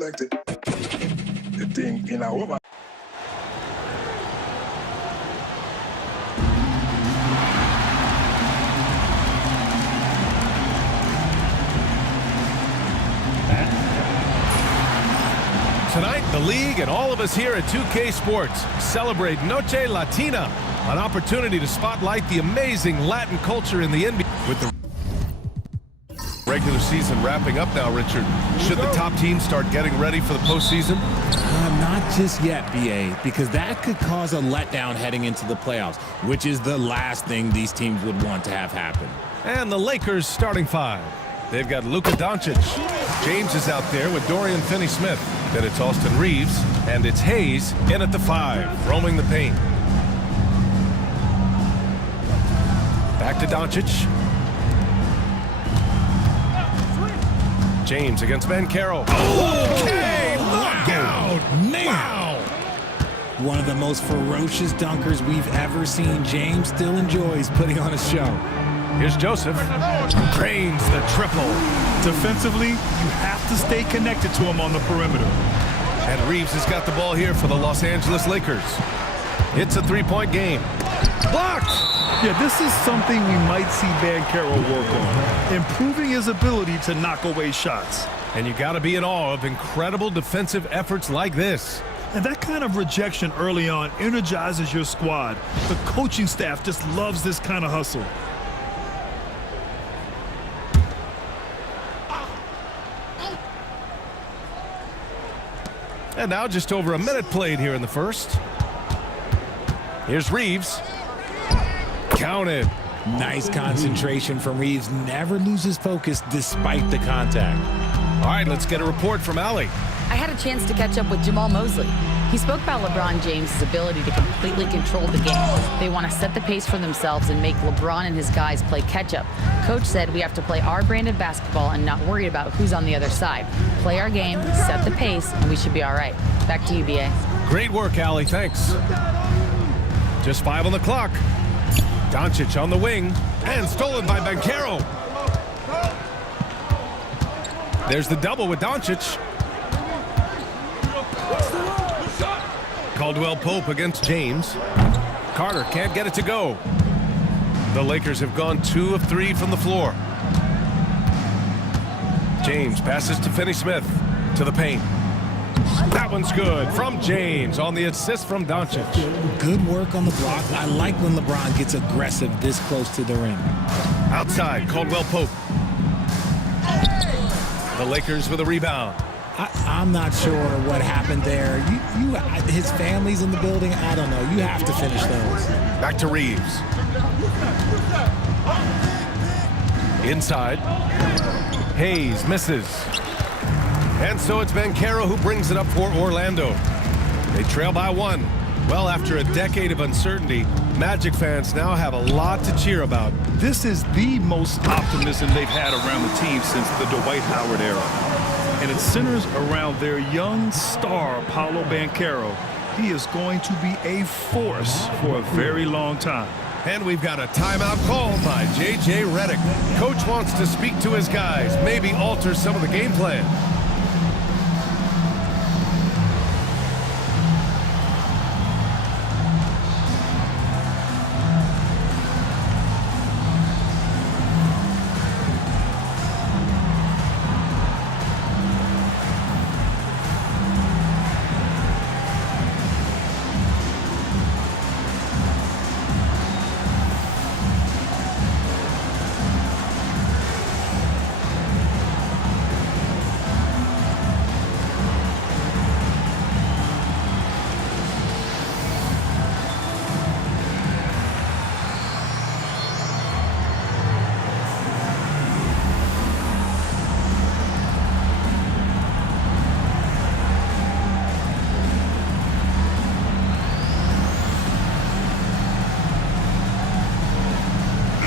selected the thing in our. Tonight, the league and all of us here at 2K Sports celebrate Noche Latina, an opportunity to spotlight the amazing Latin culture in the NBA. With the regular season wrapping up now, Richard, should the top teams start getting ready for the postseason? Not just yet, BA, because that could cause a letdown heading into the playoffs, which is the last thing these teams would want to have happen. And the Lakers starting five. They've got Luka Doncic. James is out there with Dorian Finney-Smith. Then it's Austin Reeves, and it's Hayes in at the 5, roaming the paint. Back to Doncic. James against Bancaro. Okay, look out! Man! One of the most ferocious dunkers we've ever seen. James still enjoys putting on a show. Here's Joseph. Drains the triple. Defensively, you have to stay connected to him on the perimeter. And Reeves has got the ball here for the Los Angeles Lakers. It's a three-point game. Blocked! Yeah, this is something we might see Bancaro work on, improving his ability to knock away shots. And you got to be in awe of incredible defensive efforts like this. And that kind of rejection early on energizes your squad. The coaching staff just loves this kind of hustle. And now just over a minute played here in the first. Here's Reeves. Counted. Nice concentration from Reeves. Never loses focus despite the contact. All right, let's get a report from Allie. I had a chance to catch up with Jamal Mosley. He spoke about LeBron James' ability to completely control the game. They want to set the pace for themselves and make LeBron and his guys play catch-up. Coach said we have to play our brand of basketball and not worry about who's on the other side. Play our game, set the pace, and we should be all right. Back to you, BA. Great work, Allie. Thanks. Just 5 on the clock. Doncic on the wing, and stolen by Bancaro. There's the double with Doncic. Caldwell Pope against James. Carter can't get it to go. The Lakers have gone 2 of 3 from the floor. James passes to Finney-Smith to the paint. That one's good from James on the assist from Doncic. Good work on the block. I like when LeBron gets aggressive this close to the rim. Outside, Caldwell Pope. The Lakers with a rebound. I'm not sure what happened there. His family's in the building. I don't know. You have to finish those. Back to Reeves. Inside. Hayes misses. And so it's Bancaro who brings it up for Orlando. They trail by 1. Well, after a decade of uncertainty, Magic fans now have a lot to cheer about. This is the most optimism they've had around the team since the Dwight Howard era. And it centers around their young star, Paolo Bancaro. He is going to be a force for a very long time. And we've got a timeout called by J.J. Redick. Coach wants to speak to his guys, maybe alter some of the game plan.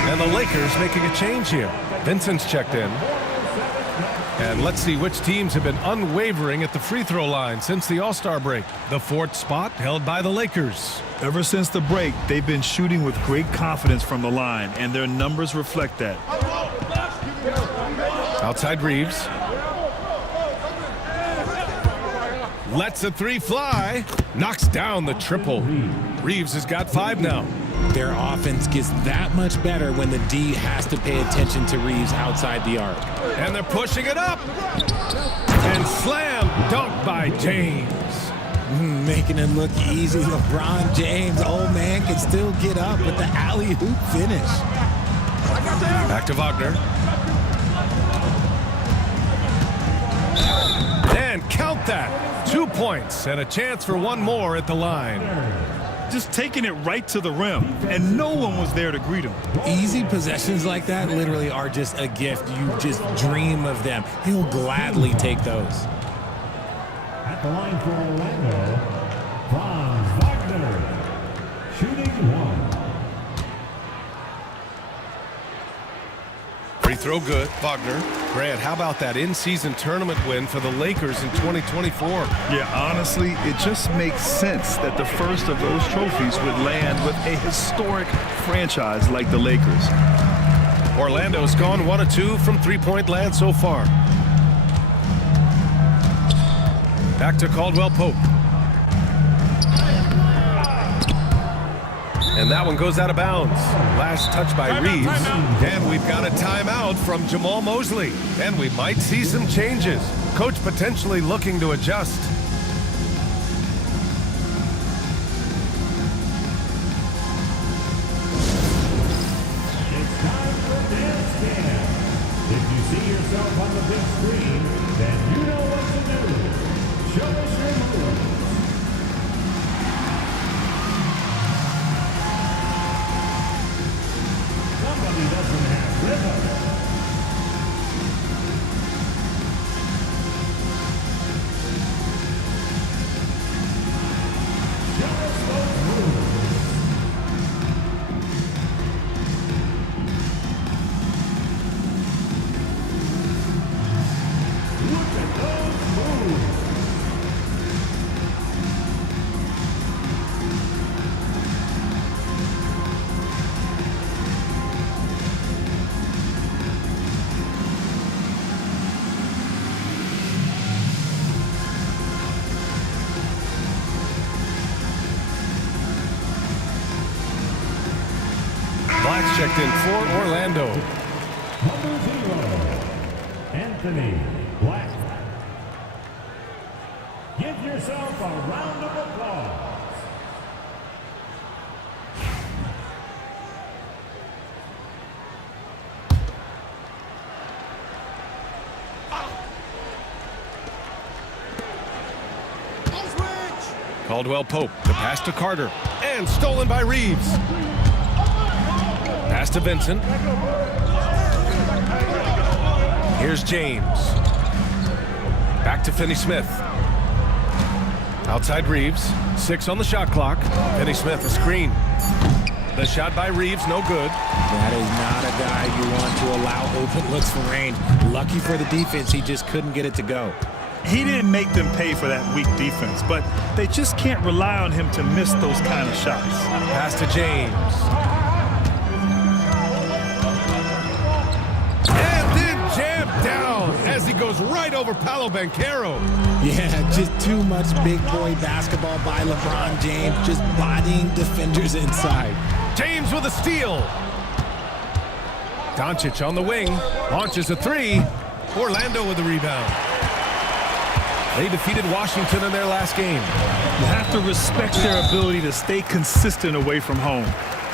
And the Lakers making a change here. Vincent's checked in. And let's see which teams have been unwavering at the free throw line since the All-Star break. The 4th spot held by the Lakers. Ever since the break, they've been shooting with great confidence from the line, and their numbers reflect that. Outside Reeves. Lets a three fly. Knocks down the triple. Reeves has got 5 now. Their offense gets that much better when the D has to pay attention to Reeves outside the arc. And they're pushing it up. And slam dunk by James. Making it look easy. LeBron James, old man, can still get up with the alley-oop finish. Back to Wagner. And count that. 2 points and a chance for one more at the line. Just taking it right to the rim, and no one was there to greet him. Easy possessions like that literally are just a gift. You just dream of them. He'll gladly take those. At the line for Orlando, Franz Wagner, shooting 1. Free throw good, Wagner. Grant, how about that in-season tournament win for the Lakers in 2024? Yeah, honestly, it just makes sense that the first of those trophies would land with a historic franchise like the Lakers. Orlando's gone 1 of 2 from three-point land so far. Back to Caldwell Pope. And that one goes out of bounds. Last touch by Reeves. And we've got a timeout from Jamal Mosley. And we might see some changes. Coach potentially looking to adjust. It's time for Dance Cam. If you see yourself on the big screen, then you know what to do. Show us your moves. Somebody doesn't have rhythm. Show us those moves. Look at those moves. Black's checked in for Orlando. Number 0, Anthony Black. Give yourself a round of applause. Caldwell Pope, the pass to Carter, and stolen by Reeves. Pass to Vincent. Here's James. Back to Finney-Smith. Outside Reeves. 6 on the shot clock. Finney-Smith, a screen. The shot by Reeves, no good. That is not a guy you want to allow open looks from range. Lucky for the defense, he just couldn't get it to go. He didn't make them pay for that weak defense, but they just can't rely on him to miss those kind of shots. Pass to James. And then jammed down as he goes right over Paolo Banchero. Yeah, just too much big boy basketball by LeBron James, just bodying defenders inside. James with a steal. Doncic on the wing, launches a 3. Orlando with the rebound. They defeated Washington in their last game. You have to respect their ability to stay consistent away from home,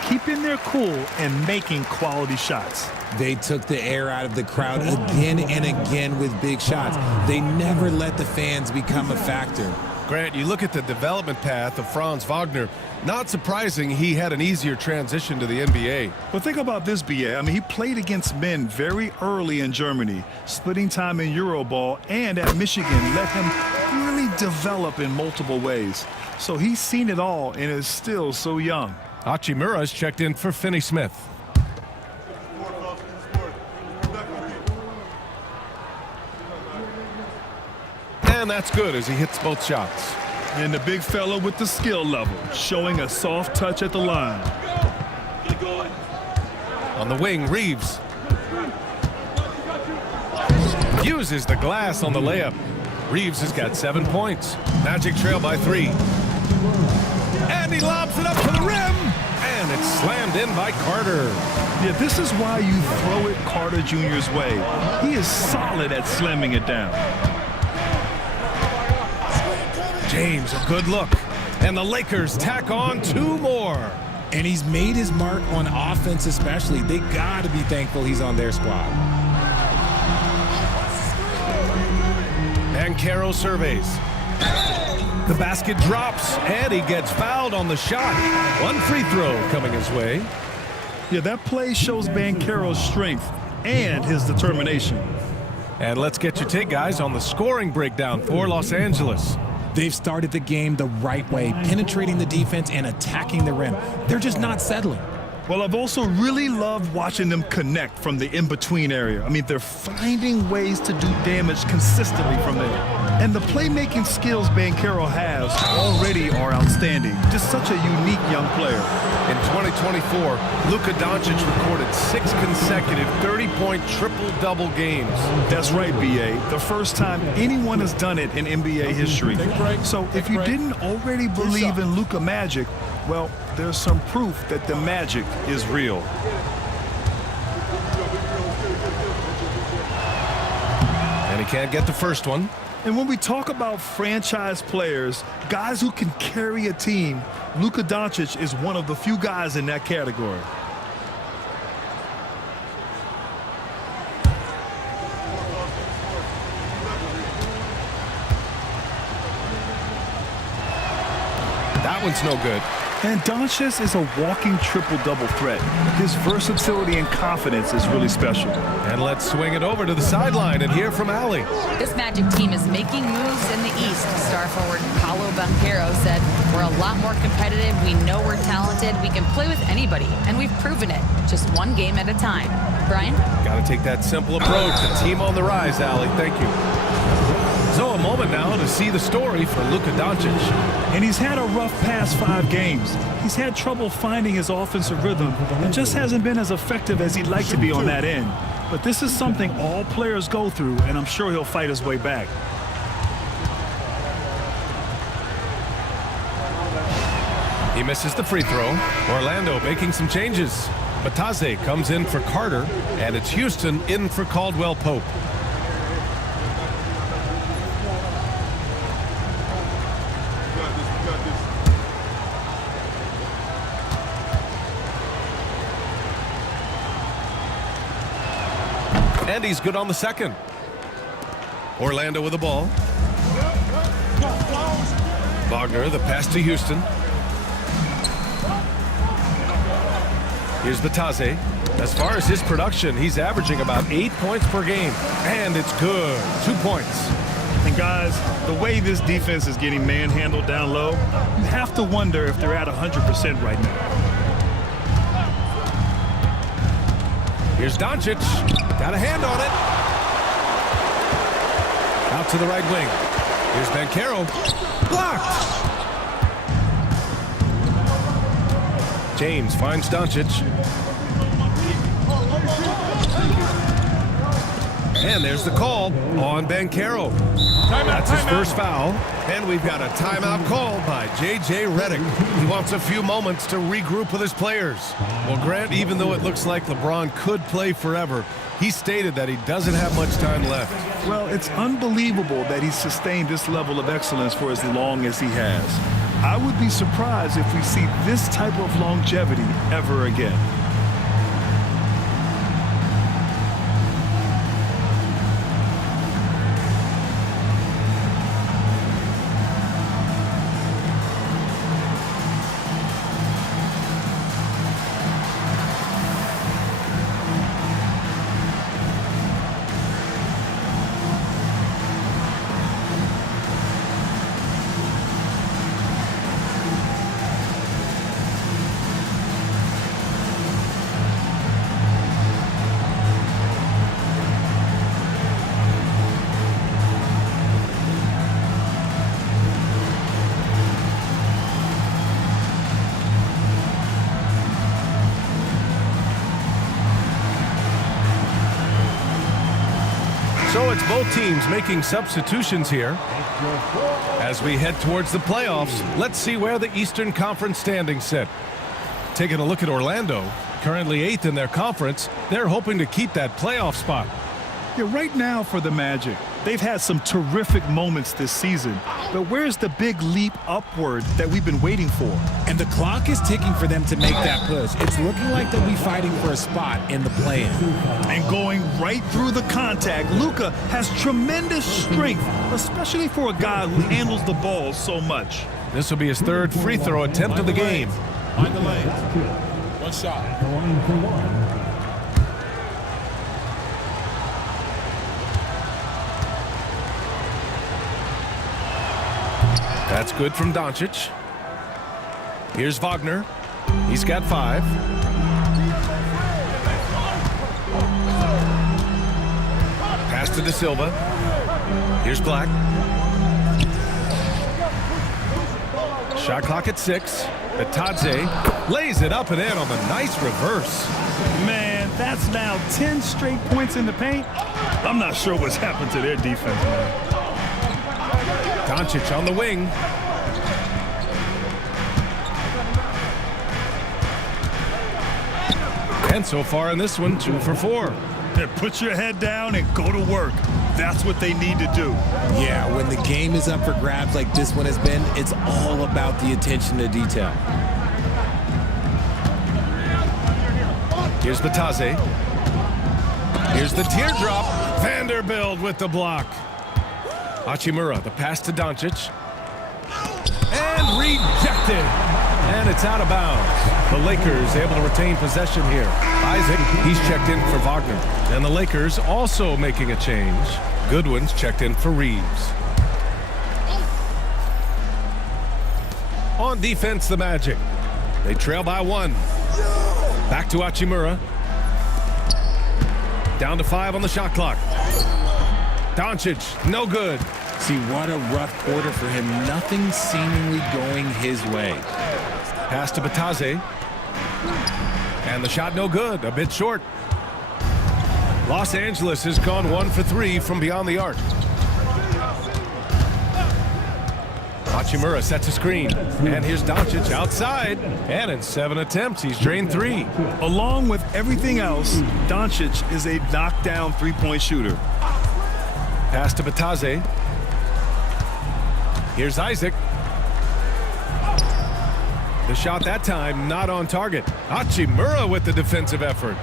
keeping their cool and making quality shots. They took the air out of the crowd again and again with big shots. They never let the fans become a factor. Grant, you look at the development path of Franz Wagner. Not surprising he had an easier transition to the NBA. But think about this, BA. I mean, he played against men very early in Germany, splitting time in Euroball, and at Michigan let him really develop in multiple ways. So he's seen it all and is still so young. Hachimura's checked in for Finney-Smith. And that's good as he hits both shots. And the big fella with the skill level, showing a soft touch at the line. On the wing, Reeves uses the glass on the layup. Reeves has got 7 points. Magic trail by 3. And he lobs it up to the rim. And it's slammed in by Carter. Yeah, this is why you throw it Carter Jr.'s way. He is solid at slamming it down. James, a good look. And the Lakers tack on 2 more. And he's made his mark on offense especially. They got to be thankful he's on their squad. Banchero surveys. The basket drops, and he gets fouled on the shot. 1 free throw coming his way. Yeah, that play shows Banchero's strength and his determination. And let's get your take, guys, on the scoring breakdown for Los Angeles. They've started the game the right way, penetrating the defense and attacking the rim. They're just not settling. Well, I've also really loved watching them connect from the in-between area. I mean, they're finding ways to do damage consistently from there. And the playmaking skills Banchero has already are outstanding. Just such a unique young player. In 2024, Luka Doncic recorded 6 consecutive 30-point triple-double games. That's right, B.A. The first time anyone has done it in NBA history. So if you didn't already believe in Luka Magic, well, there's some proof that the magic is real. And he can't get the first one. And when we talk about franchise players, guys who can carry a team, Luka Doncic is one of the few guys in that category. That one's no good. And Doncic is a walking triple-double threat. His versatility and confidence is really special. And let's swing it over to the sideline and hear from Allie. This Magic team is making moves in the East. Star forward Paolo Banchero said, "We're a lot more competitive. We know we're talented. We can play with anybody, and we've proven it. Just one game at a time." Brian? Got to take that simple approach. The team on the rise, Allie. Thank you. So a moment now to see the story for Luka Doncic. And he's had a rough past 5 games. He's had trouble finding his offensive rhythm and just hasn't been as effective as he'd like to be on that end. But this is something all players go through, and I'm sure he'll fight his way back. He misses the free throw. Orlando making some changes. Bataze comes in for Carter, and it's Houston in for Caldwell Pope. And he's good on the second. Orlando with the ball. Wagner, the pass to Houston. Here's Bataze. As far as his production, he's averaging about 8 points per game. And it's good. 2 points. And guys, the way this defense is getting manhandled down low, you have to wonder if they're at 100% right now. Here's Doncic. Got a hand on it. Out to the right wing. Here's Banchero. Blocked. James finds Doncic. And there's the call on Banchero. That's his first foul. And we've got a timeout called by J.J. Redick. He wants a few moments to regroup with his players. Well, Grant, even though it looks like LeBron could play forever, he stated that he doesn't have much time left. Well, it's unbelievable that he's sustained this level of excellence for as long as he has. I would be surprised if we see this type of longevity ever again. Both teams making substitutions here. As we head towards the playoffs, let's see where the Eastern Conference standings sit. Taking a look at Orlando, currently 8th in their conference. They're hoping to keep that playoff spot. Yeah, right now for the Magic, they've had some terrific moments this season. But where's the big leap upward that we've been waiting for? And the clock is ticking for them to make that push. It's looking like they'll be fighting for a spot in the play-in. And going right through the contact, Luka has tremendous strength, especially for a guy who handles the ball so much. This will be his 3rd free throw attempt of the game. Find the lane. One shot. Line for one. That's good from Doncic. Here's Wagner. He's got 5. Pass to De Silva. Here's Black. Shot clock at 6. Bitadze lays it up and in on the nice reverse. Man, that's now 10 straight points in the paint. I'm not sure what's happened to their defense, man. Doncic on the wing. And so far in this one, 2 for 4. Put your head down and go to work. That's what they need to do. Yeah, when the game is up for grabs like this one has been, it's all about the attention to detail. Here's Bitadze. Here's the teardrop. Vanderbilt with the block. Hachimura, the pass to Doncic. And rejected. And it's out of bounds. The Lakers able to retain possession here. Isaac, he's checked in for Wagner. And the Lakers also making a change. Goodwin's checked in for Reeves. On defense, the Magic. They trail by 1. Back to Hachimura. Down to 5 on the shot clock. Doncic, no good. See, what a rough quarter for him. Nothing seemingly going his way. Pass to Bitadze. And the shot no good, a bit short. Los Angeles has gone 1 for 3 from beyond the arc. Hachimura sets a screen. And here's Doncic outside. And in 7 attempts, he's drained 3. Along with everything else, Doncic is a knockdown three-point shooter. Pass to Bitadze. Here's Isaac. The shot that time not on target. Hachimura with the defensive effort.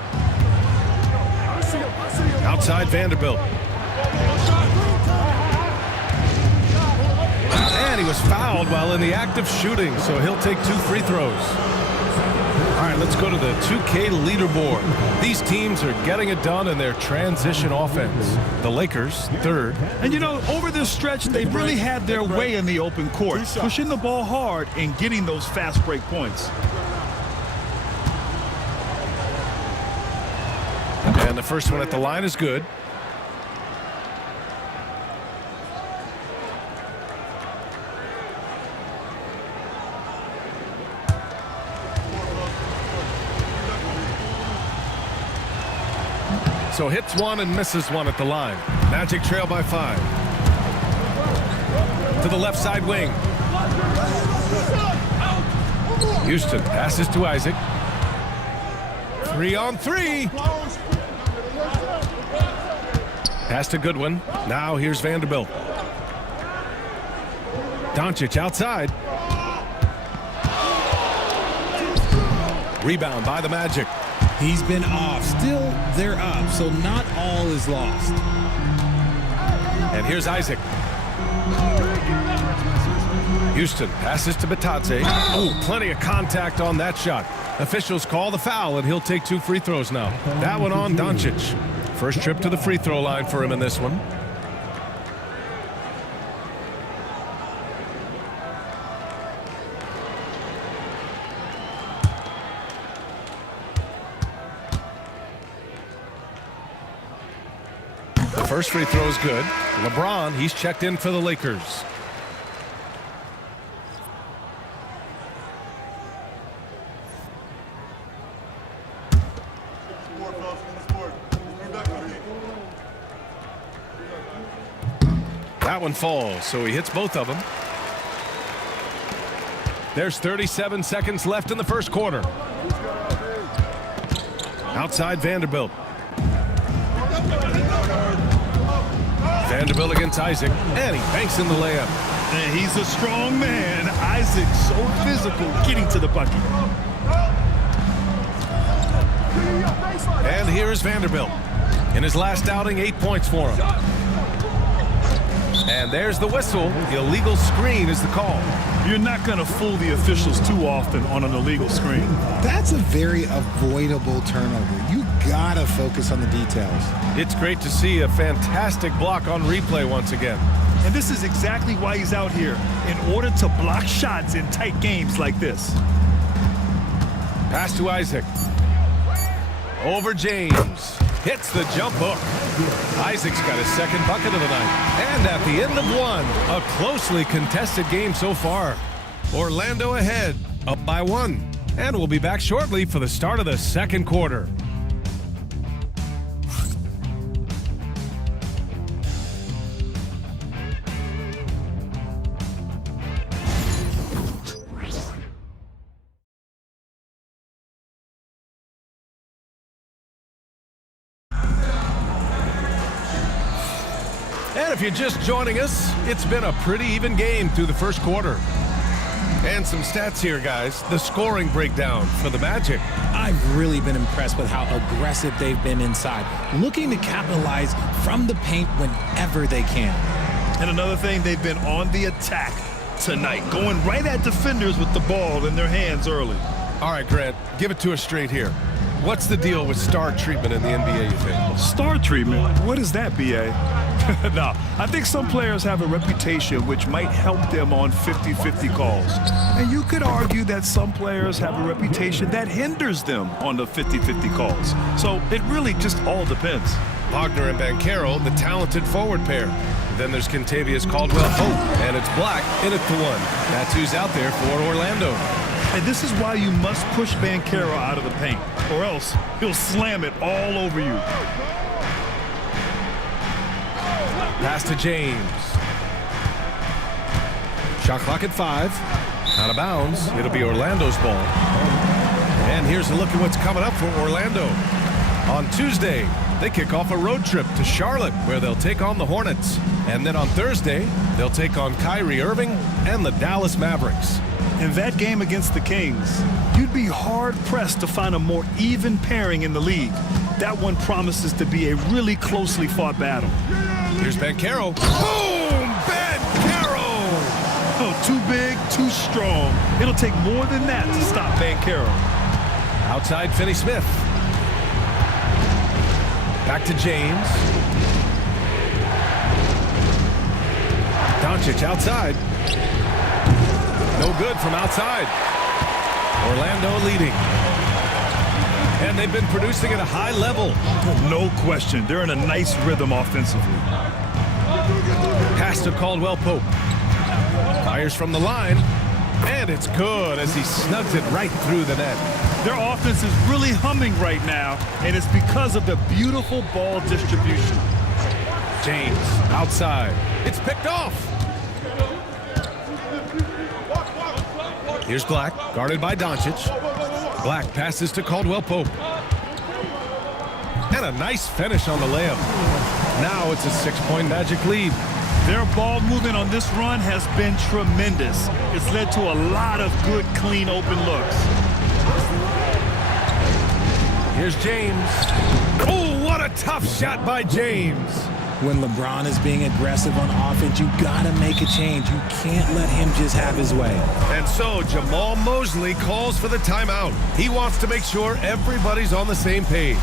Outside Vanderbilt. And he was fouled while in the act of shooting, so he'll take 2 free throws. All right, let's go to the 2K leaderboard. These teams are getting it done in their transition offense. The Lakers, 3rd. And you know, over this stretch, they've really had their way in the open court, pushing the ball hard and getting those fast break points. And the first one at the line is good. So hits 1 and misses 1 at the line. Magic trail by 5. To the left side wing. Houston passes to Isaac. 3-on-3. Pass to Goodwin. Now here's Vanderbilt. Doncic outside. Rebound by the Magic. He's been off. Still, they're up, so not all is lost. And here's Isaac. Houston passes to Bitadze. Oh, plenty of contact on that shot. Officials call the foul, and he'll take 2 free throws now. That one on Doncic. First trip to the free throw line for him in this one. The first free throw is good. LeBron, he's checked in for the Lakers. That one falls, so he hits both of them. There's 37 seconds left in the first quarter. Outside Vanderbilt. Vanderbilt against Isaac, and he banks in the layup. And he's a strong man. Isaac so physical getting to the bucket. And here's Vanderbilt. In his last outing, 8 points for him. And there's the whistle. The illegal screen is the call. You're not going to fool the officials too often on an illegal screen. That's a very avoidable turnover. You gotta focus on the details. It's great to see a fantastic block on replay once again. And this is exactly why he's out here, in order to block shots in tight games like this. Pass to Isaac. Over James. Hits the jump hook. Isaac's got his second bucket of the night. And at the end of one, a closely contested game so far. Orlando ahead, up by 1. And we'll be back shortly for the start of the second quarter. And if you're just joining us, it's been a pretty even game through the first quarter. And some stats here, guys. The scoring breakdown for the Magic. I've really been impressed with how aggressive they've been inside, looking to capitalize from the paint whenever they can. And another thing, they've been on the attack tonight, going right at defenders with the ball in their hands early. All right, Grant, give it to us straight here. What's the deal with star treatment in the NBA, you think? Star treatment? What is that, B.A.? No, I think some players have a reputation which might help them on 50-50 calls. And you could argue that some players have a reputation that hinders them on the 50-50 calls. So it really just all depends. Wagner and Banchero, the talented forward pair. Then there's Kentavious Caldwell-Pope, and it's Black in it to 1. That's who's out there for Orlando. And this is why you must push Banchero out of the paint, or else he'll slam it all over you. Pass to James. Shot clock at 5. Out of bounds. It'll be Orlando's ball. And here's a look at what's coming up for Orlando. On Tuesday, they kick off a road trip to Charlotte, where they'll take on the Hornets. And then on Thursday, they'll take on Kyrie Irving and the Dallas Mavericks. In that game against the Kings, you'd be hard-pressed to find a more even pairing in the league. That one promises to be a really closely fought battle. Here's Banchero. Boom! Banchero! Oh, too big, too strong. It'll take more than that to stop Banchero. Outside Finney-Smith. Back to James. Doncic outside. No good from outside. Orlando leading. And they've been producing at a high level. No question. They're in a nice rhythm offensively. Pass to Caldwell-Pope. Fires from the line. And it's good as he snugs it right through the net. Their offense is really humming right now, and it's because of the beautiful ball distribution. James outside. It's picked off. Here's Black, guarded by Doncic. Black passes to Caldwell-Pope. And a nice finish on the layup. Now it's a 6-point Magic lead. Their ball movement on this run has been tremendous. It's led to a lot of good, clean, open looks. Here's James. Oh, what a tough shot by James. When LeBron is being aggressive on offense, you gotta make a change. You can't let him just have his way. And so Jamal Mosley calls for the timeout. He wants to make sure everybody's on the same page.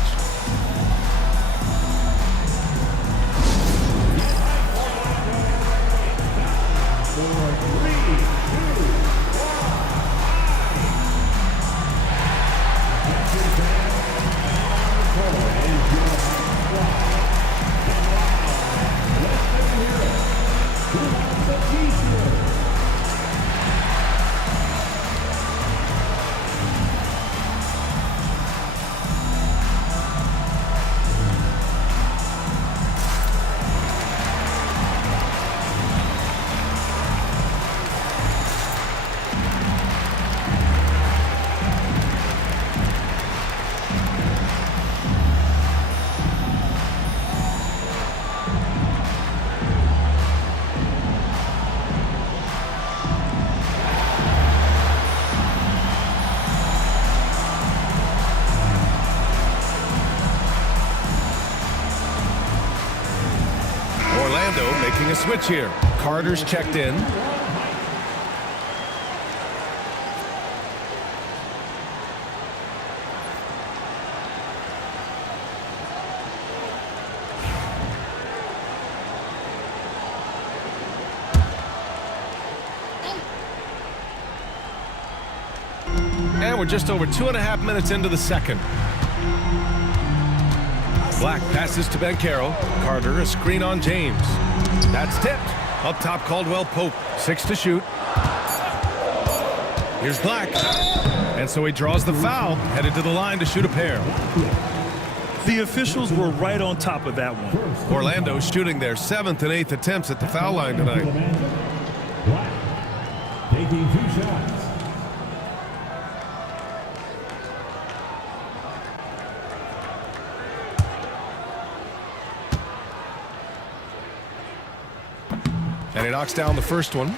switch here. Carter's checked in. And we're just over 2.5 minutes into the second. Black passes to Banchero. Carter, a screen on James. That's tipped. Up top, Caldwell Pope. 6 to shoot. Here's Black. And so he draws the foul, headed to the line to shoot a pair. The officials were right on top of that one. Orlando shooting their 7th and 8th attempts at the foul line tonight. Black taking 2 shots. And he knocks down the first one.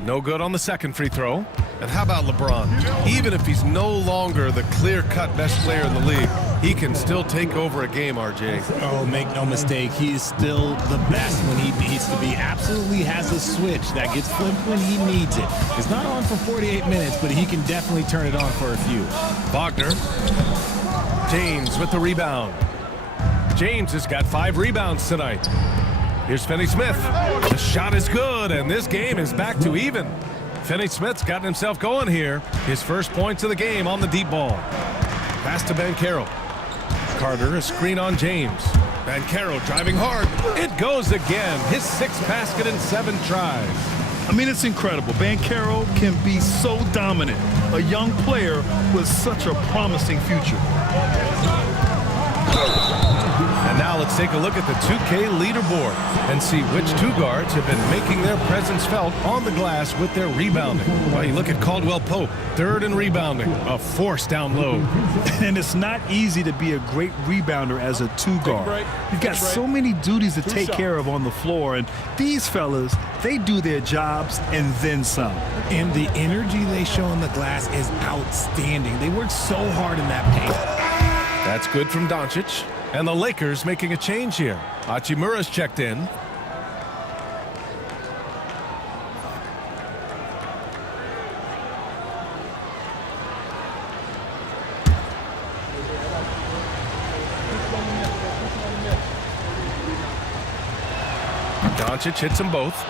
No good on the second free throw. And how about LeBron? Even if he's no longer the clear-cut best player in the league, he can still take over a game, RJ. Oh, make no mistake, he is still the best when he needs to be. Absolutely has a switch that gets flipped when he needs it. It's not on for 48 minutes, but he can definitely turn it on for a few. Wagner. James with the rebound. James has got 5 rebounds tonight. Here's Finney-Smith. The shot is good, and this game is back to even. Finney-Smith's gotten himself going here. His first points of the game on the deep ball. Pass to Banchero. Carter, a screen on James. Banchero driving hard. It goes again. His 6th basket in 7 tries. I mean, it's incredible. Banchero can be so dominant. A young player with such a promising future. And now let's take a look at the 2K leaderboard and see which 2 guards have been making their presence felt on the glass with their rebounding. Well, you look at Caldwell Pope, 3rd in rebounding, a force down low. And it's not easy to be a great rebounder as a 2 guard. You've got so many duties to take care of on the floor, and these fellas, they do their jobs and then some. And the energy they show on the glass is outstanding. They work so hard in that paint. That's good from Doncic. And the Lakers making a change here. Hachimura's checked in. Doncic hits them both.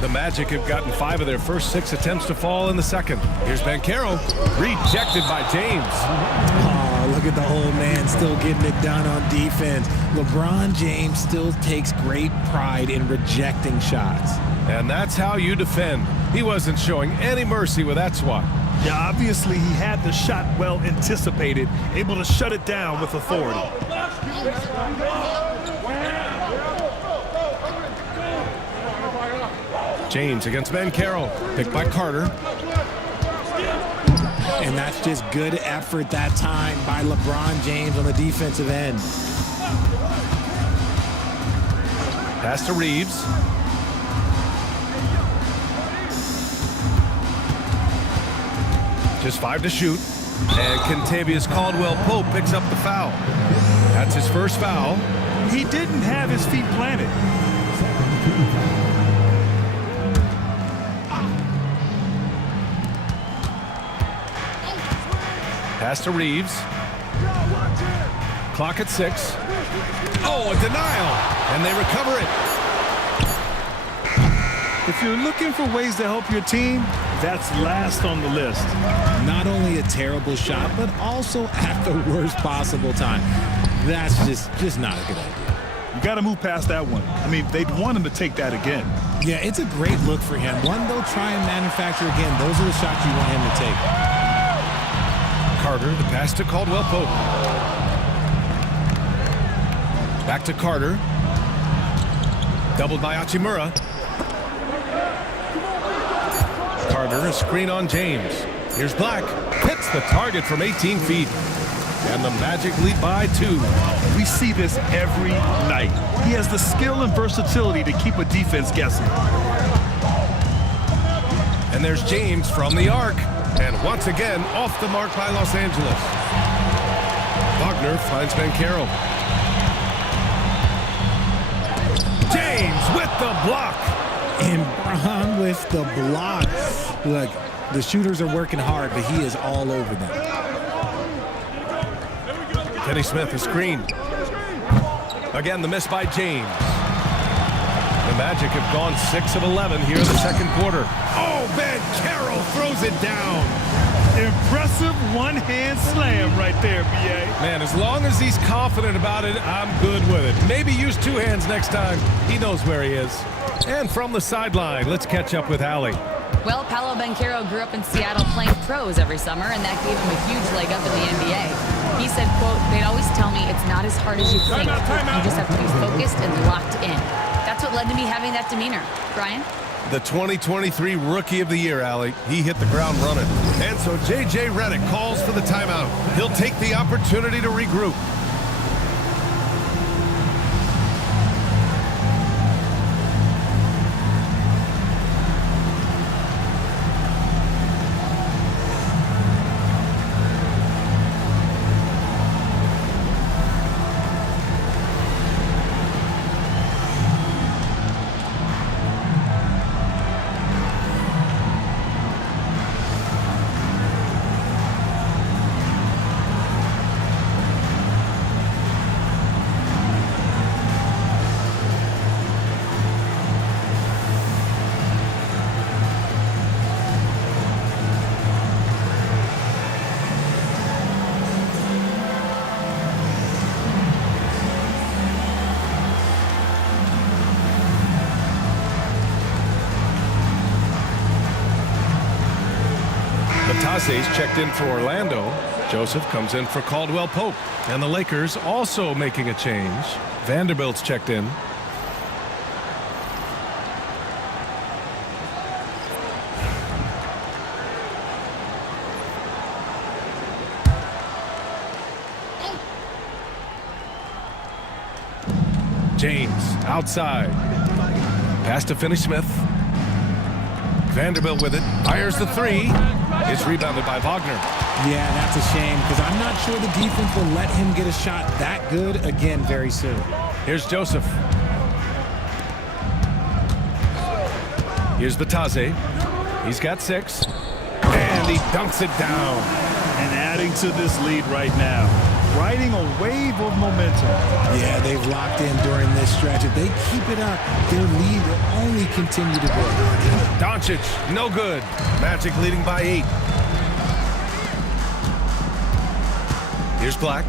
The Magic have gotten 5 of their first 6 attempts to fall in the second. Here's Banchero, rejected by James. Oh, look at the old man still getting it done on defense. LeBron James still takes great pride in rejecting shots. And that's how you defend. He wasn't showing any mercy with that swat. Yeah, obviously he had the shot well anticipated, able to shut it down with authority. James against Banchero, picked by Carter. And that's just good effort that time by LeBron James on the defensive end. Pass to Reeves. Just 5 to shoot. And Kentavious Caldwell-Pope picks up the foul. That's his first foul. He didn't have his feet planted. Pass to Reeves. Clock at 6. Oh, a denial. And they recover it. If you're looking for ways to help your team, that's last on the list. Not only a terrible shot, but also at the worst possible time. That's just not a good idea. You got to move past that one. I mean, they'd want him to take that again. Yeah, it's a great look for him. One they'll try and manufacture again. Those are the shots you want him to take. Carter, the pass to Caldwell-Pope. Back to Carter. Doubled by Hachimura. Carter, a screen on James. Here's Black. Hits the target from 18 feet. And the Magic lead by 2. We see this every night. He has the skill and versatility to keep a defense guessing. And there's James from the arc. And once again, off the mark by Los Angeles. Wagner finds Banchero. James with the block. And Bron with the block. Look, the shooters are working hard, but he is all over them. Kenny Smith, a screen. Again, the miss by James. The Magic have gone 6 of 11 here in the second quarter. Oh, Banchero throws it down. Impressive one-hand slam right there, B.A. Man, as long as he's confident about it, I'm good with it. Maybe use 2 hands next time. He knows where he is. And from the sideline, let's catch up with Allie. Well, Paolo Banchero grew up in Seattle playing pros every summer, and that gave him a huge leg up in the NBA. He said, quote, "They'd always tell me it's not as hard as you think. You just have to be focused and locked in." That's what led to me having that demeanor. Brian? The 2023 Rookie of the Year, Allie. He hit the ground running. And so J.J. Redick calls for the timeout. He'll take the opportunity to regroup. Batase's checked in for Orlando. Joseph comes in for Caldwell Pope. And the Lakers also making a change. Vanderbilt's checked in. James outside. Pass to Finney-Smith. Vanderbilt with it. Fires the 3. It's rebounded by Wagner. Yeah, that's a shame because I'm not sure the defense will let him get a shot that good again very soon. Here's Joseph. Here's Batase. He's got 6. And he dunks it down. And adding to this lead right now. Riding a wave of momentum. Yeah, they've locked in during this stretch. If they keep it up, their lead will only continue to grow. Doncic, no good. Magic leading by 8. Here's Black.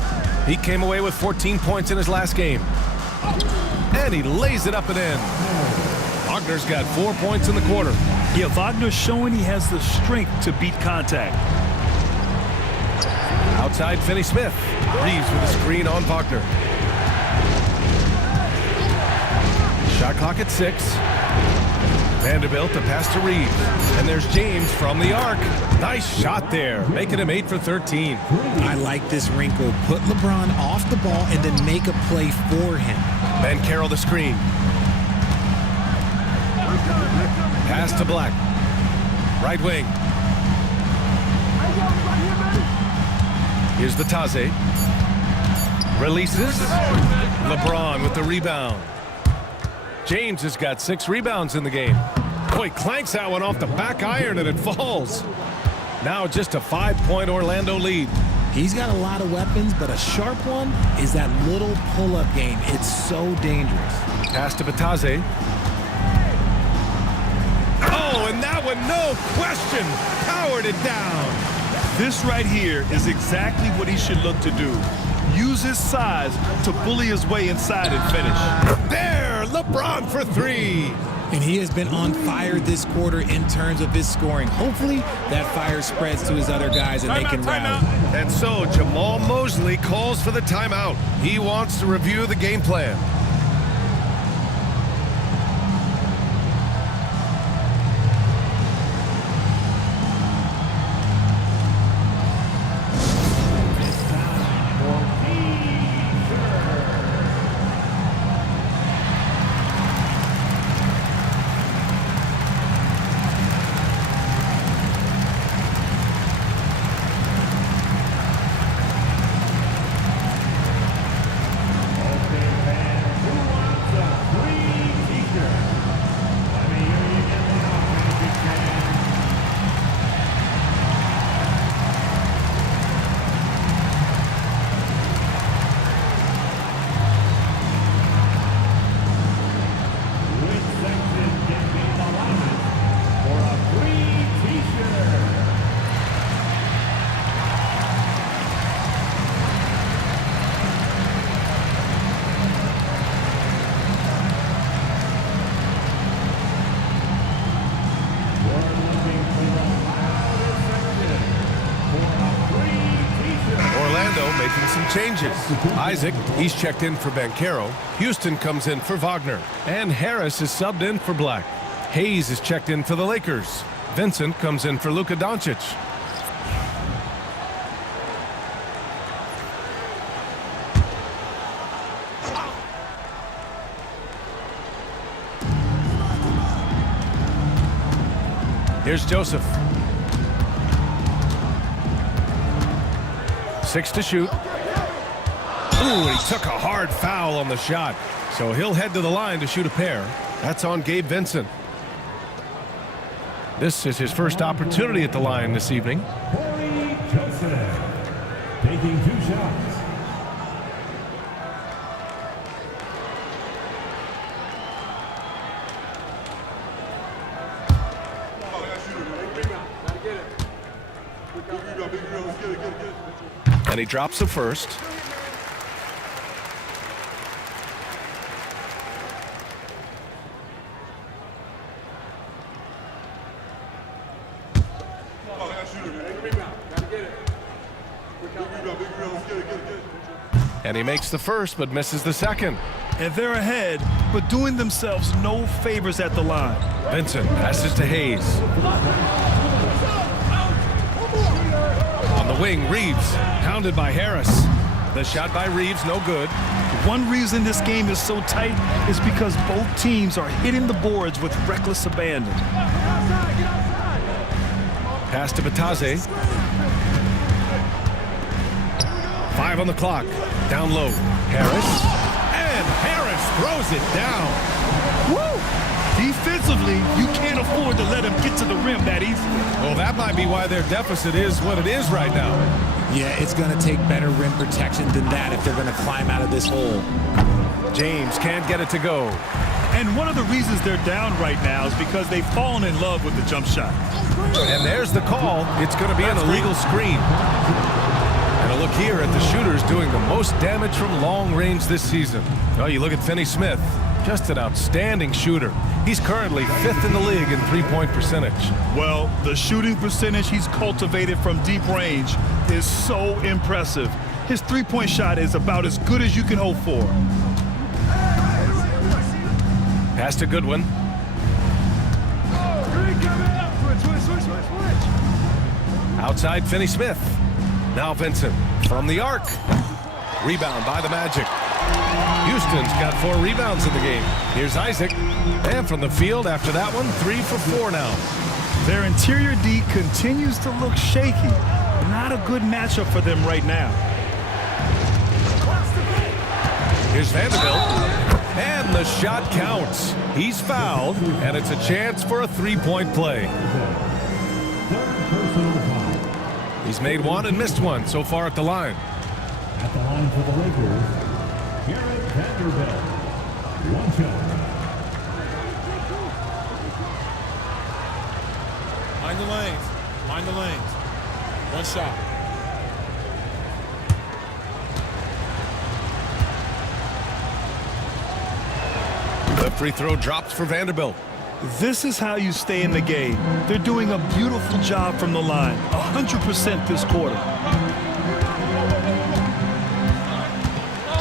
He came away with 14 points in his last game. And he lays it up and in. Wagner's got 4 points in the quarter. Yeah, Wagner's showing he has the strength to beat contact. Outside Finney-Smith. Reeves with a screen on Wagner. Shot clock at 6. Vanderbilt to pass to Reeves. And there's James from the arc. Nice shot there, making him 8 for 13. I like this wrinkle. Put LeBron off the ball and then make a play for him. Banchero the screen. Pass to Black. Right wing. Here's Batase. Releases. LeBron with the rebound. James has got 6 rebounds in the game. Boy, clanks that one off the back iron and it falls. Now just a 5-point Orlando lead. He's got a lot of weapons, but a sharp one is that little pull-up game. It's so dangerous. Pass to Batase. Oh, and that one, no question, powered it down. This right here is exactly what he should look to do. Use his size to bully his way inside and finish. There, LeBron for 3. And he has been on fire this quarter in terms of his scoring. Hopefully, that fire spreads to his other guys and they can rally. And so, Jamal Mosley calls for the timeout. He wants to review the game plan. changes. Isaac, he's checked in for Banchero. Houston comes in for Wagner. And Harris is subbed in for Black. Hayes is checked in for the Lakers. Vincent comes in for Luka Doncic. Here's Joseph. 6 to shoot. Ooh, he took a hard foul on the shot. So he'll head to the line to shoot a pair. That's on Gabe Vincent. This is his first opportunity at the line this evening. Corey Joseph taking 2 shots. And he drops the first. And he makes the first, but misses the second. And they're ahead, but doing themselves no favors at the line. Vincent passes to Hayes. On the wing, Reeves, hounded by Harris. The shot by Reeves, no good. One reason this game is so tight is because both teams are hitting the boards with reckless abandon. Pass to Batase. 5 on the clock. Down low. Harris. And Harris throws it down. Woo! Defensively, you can't afford to let him get to the rim that easily. Well, that might be why their deficit is what it is right now. Yeah, it's going to take better rim protection than that if they're going to climb out of this hole. James can't get it to go. And one of the reasons they're down right now is because they've fallen in love with the jump shot. And there's the call. It's going to be an illegal screen. And a look here at the shooters doing the most damage from long range this season. Oh, you look at Finney-Smith. Just an outstanding shooter. He's currently 5th in the league in three-point percentage. Well, the shooting percentage he's cultivated from deep range is so impressive. His three-point shot is about as good as you can hope for. Pass to Goodwin. Outside Finney-Smith. Now Vincent from the arc. Rebound by the Magic. Houston's got 4 rebounds in the game. Here's Isaac. And from the field after that one, 3 for 4 now. Their interior D continues to look shaky. Not a good matchup for them right now. Here's Vanderbilt. And the shot counts. He's fouled, and it's a chance for a three-point play. He's made 1 and missed 1 so far at the line. At the line for the Lakers, Vanderbilt. 1 shot. Mind the lanes. Mind the lanes. 1 shot. The free throw drops for Vanderbilt. This is how you stay in the game. They're doing a beautiful job from the line. 100% this quarter.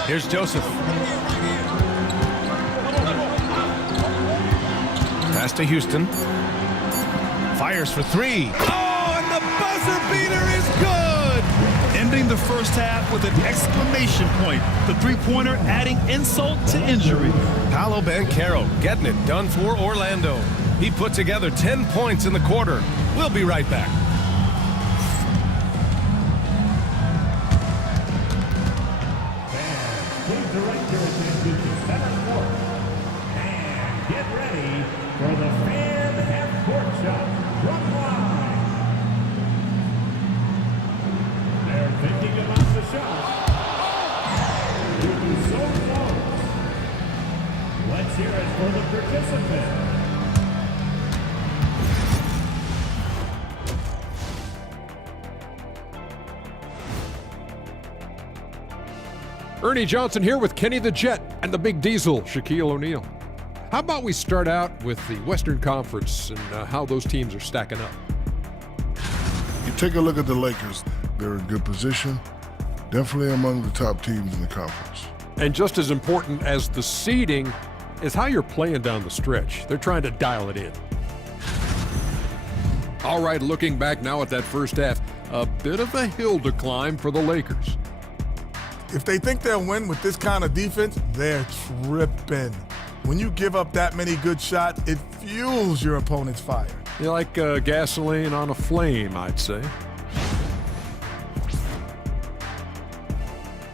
Here's Joseph. Pass to Houston. Fires for 3. Oh, and the buzzer beater is good! Ending the first half with an exclamation point. The three-pointer adding insult to injury. Paolo Banchero getting it done for Orlando. He put together 10 points in the quarter. We'll be right back. Please direct your attention to center court. And get ready for the fan half-court shot from line. They're thinking about the shot. It was so close. Let's hear it for the participant. Ernie Johnson here with Kenny the Jet and the Big Diesel, Shaquille O'Neal. How about we start out with the Western Conference and how those teams are stacking up? You take a look at the Lakers. They're in good position. Definitely among the top teams in the conference. And just as important as the seeding is how you're playing down the stretch. They're trying to dial it in. All right, looking back now at that first half, a bit of a hill to climb for the Lakers. If they think they'll win with this kind of defense, they're tripping. When you give up that many good shots, it fuels your opponent's fire. You like gasoline on a flame, I'd say.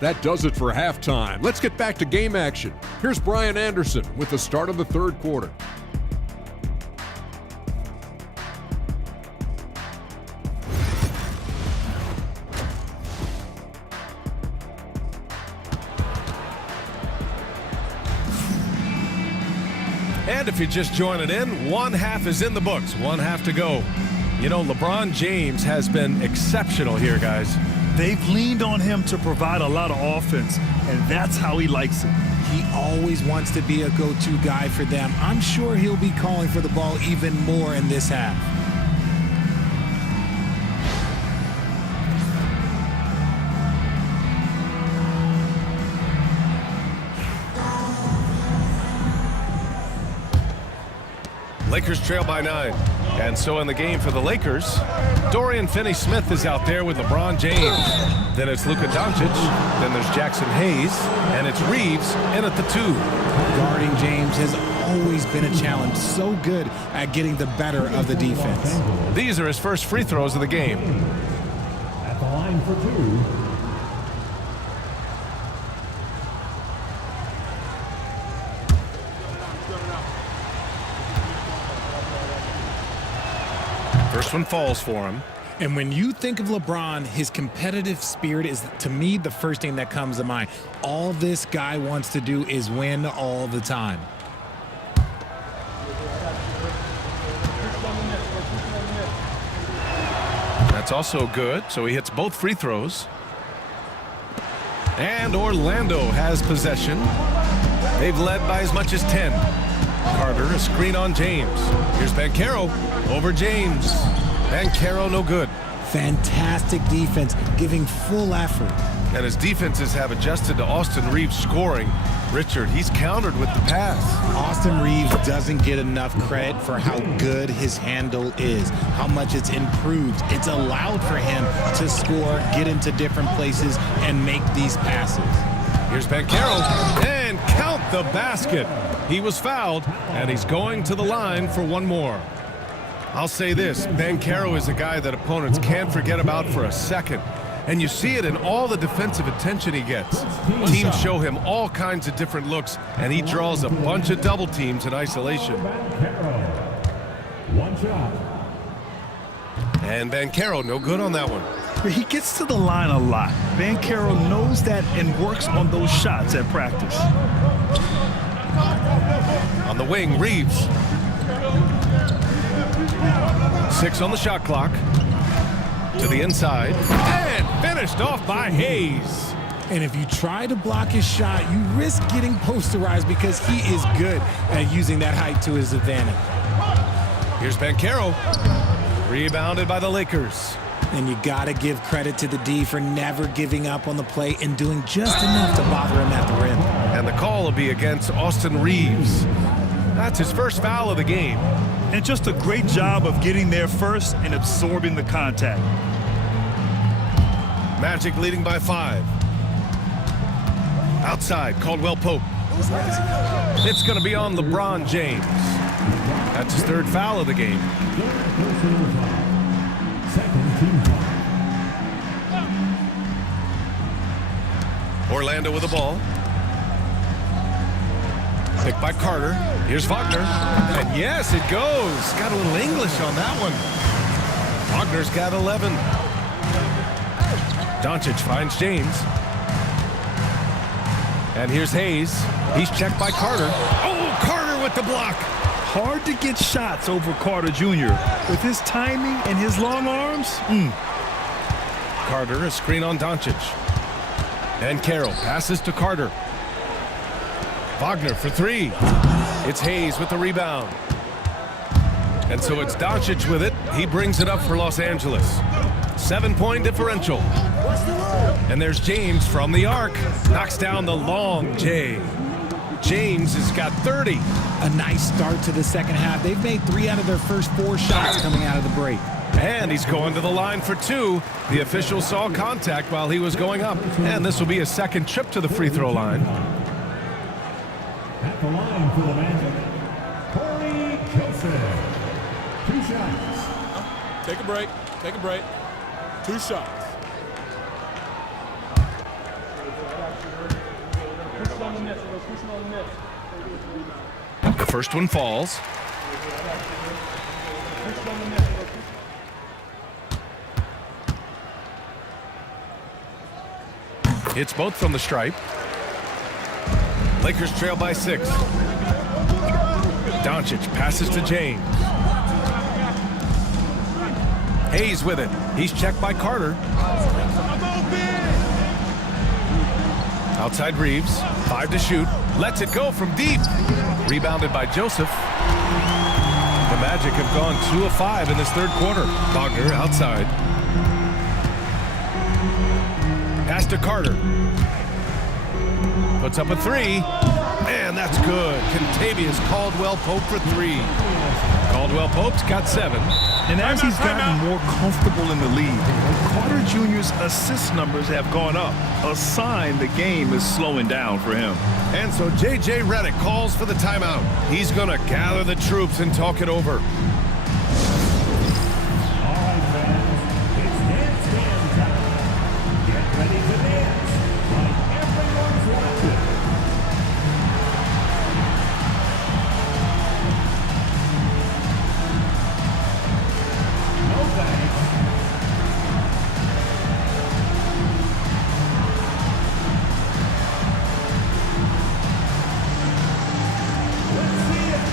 That does it for halftime. Let's get back to game action. Here's Brian Anderson with the start of the third quarter. And if you're just joining in, one half is in the books, one half to go. You know, LeBron James has been exceptional here, guys. They've leaned on him to provide a lot of offense, and that's how he likes it. He always wants to be a go-to guy for them. I'm sure he'll be calling for the ball even more in this half. Lakers trail by 9. And so in the game for the Lakers, Dorian Finney-Smith is out there with LeBron James. Then it's Luka Doncic. Then there's Jackson Hayes. And it's Reeves in at the 2. Guarding James has always been a challenge. So good at getting the better of the defense. These are his first free throws of the game. At the line for 2. First one falls for him. And when you think of LeBron, his competitive spirit is, to me, the first thing that comes to mind. All this guy wants to do is win all the time. That's also good, so he hits both free throws. And Orlando has possession. They've led by as much as 10. Carter, a screen on James. Here's Banchero over James. Banchero no good. Fantastic defense, giving full effort. And his defenses have adjusted to Austin Reeves scoring. Richard, he's countered with the pass. Austin Reeves doesn't get enough credit for how good his handle is, how much it's improved. It's allowed for him to score, get into different places, and make these passes. Here's Banchero, and count the basket. He was fouled, and he's going to the line for one more. I'll say this, Banchero is a guy that opponents can't forget about for a second. And you see it in all the defensive attention he gets. Teams show him all kinds of different looks, and he draws a bunch of double teams in isolation. One shot. And Banchero, no good on that one. He gets to the line a lot. Banchero knows that and works on those shots at practice. On the wing, Reeves. 6 on the shot clock. To the inside. And finished off by Hayes. And if you try to block his shot, you risk getting posterized because he is good at using that height to his advantage. Here's Banchero. Rebounded by the Lakers. And you got to give credit to the D for never giving up on the play and doing just enough to bother him at the rim. And the call will be against Austin Reeves. That's his first foul of the game. And just a great job of getting there first and absorbing the contact. Magic leading by 5. Outside, Caldwell Pope. It's going to be on LeBron James. That's his third foul of the game. Orlando with the ball. Picked by Carter. Here's Wagner. And yes, it goes. Got a little English on that one. Wagner's got 11. Doncic finds James. And here's Hayes. He's checked by Carter. Oh, Carter with the block. Hard to get shots over Carter Jr. With his timing and his long arms. Carter, a screen on Doncic. And Carroll passes to Carter. Wagner for 3. It's Hayes with the rebound. And so it's Doncic with it. He brings it up for Los Angeles. 7-point differential. And there's James from the arc. Knocks down the long J. James has got 30. A nice start to the second half. They've made 3 out of their first 4 shots coming out of the break. And he's going to the line for 2. The official saw contact while he was going up. And this will be his second trip to the free throw line. At the line for the Magic, Corey Joseph. 2 shots. Take a break. Take a break. 2 shots. The first one falls. Hits both from the stripe. Lakers trail by 6. Doncic passes to James. Hayes with it. He's checked by Carter. Outside Reeves. 5 to shoot. Lets it go from deep. Rebounded by Joseph. The Magic have gone 2 of 5 in this third quarter. Wagner outside. Pass to Carter. Puts up a 3. And that's good. Contavious Caldwell-Pope for 3. Caldwell-Pope's got 7. And as he's gotten more comfortable in the league, Carter Jr.'s assist numbers have gone up, a sign the game is slowing down for him. And so J.J. Redick calls for the timeout. He's going to gather the troops and talk it over. All right, fans. It's dance time. Get ready to dance like everyone's watching. No thanks. Let's see it.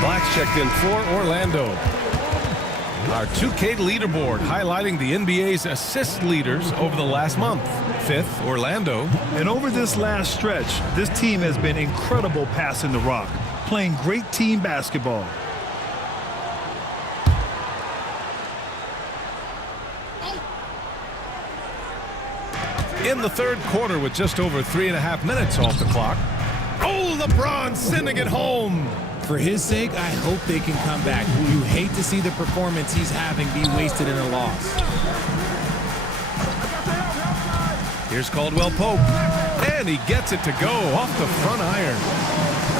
Blacks checked in for Orlando. Our 2K leaderboard highlighting the NBA's assist leaders over the last month. 5th, Orlando. And over this last stretch, this team has been incredible passing the rock, playing great team basketball. In the third quarter with just over 3.5 minutes off the clock. Oh, LeBron sending it home. For his sake, I hope they can come back. You hate to see the performance he's having be wasted in a loss. Here's Caldwell-Pope. And he gets it to go off the front iron.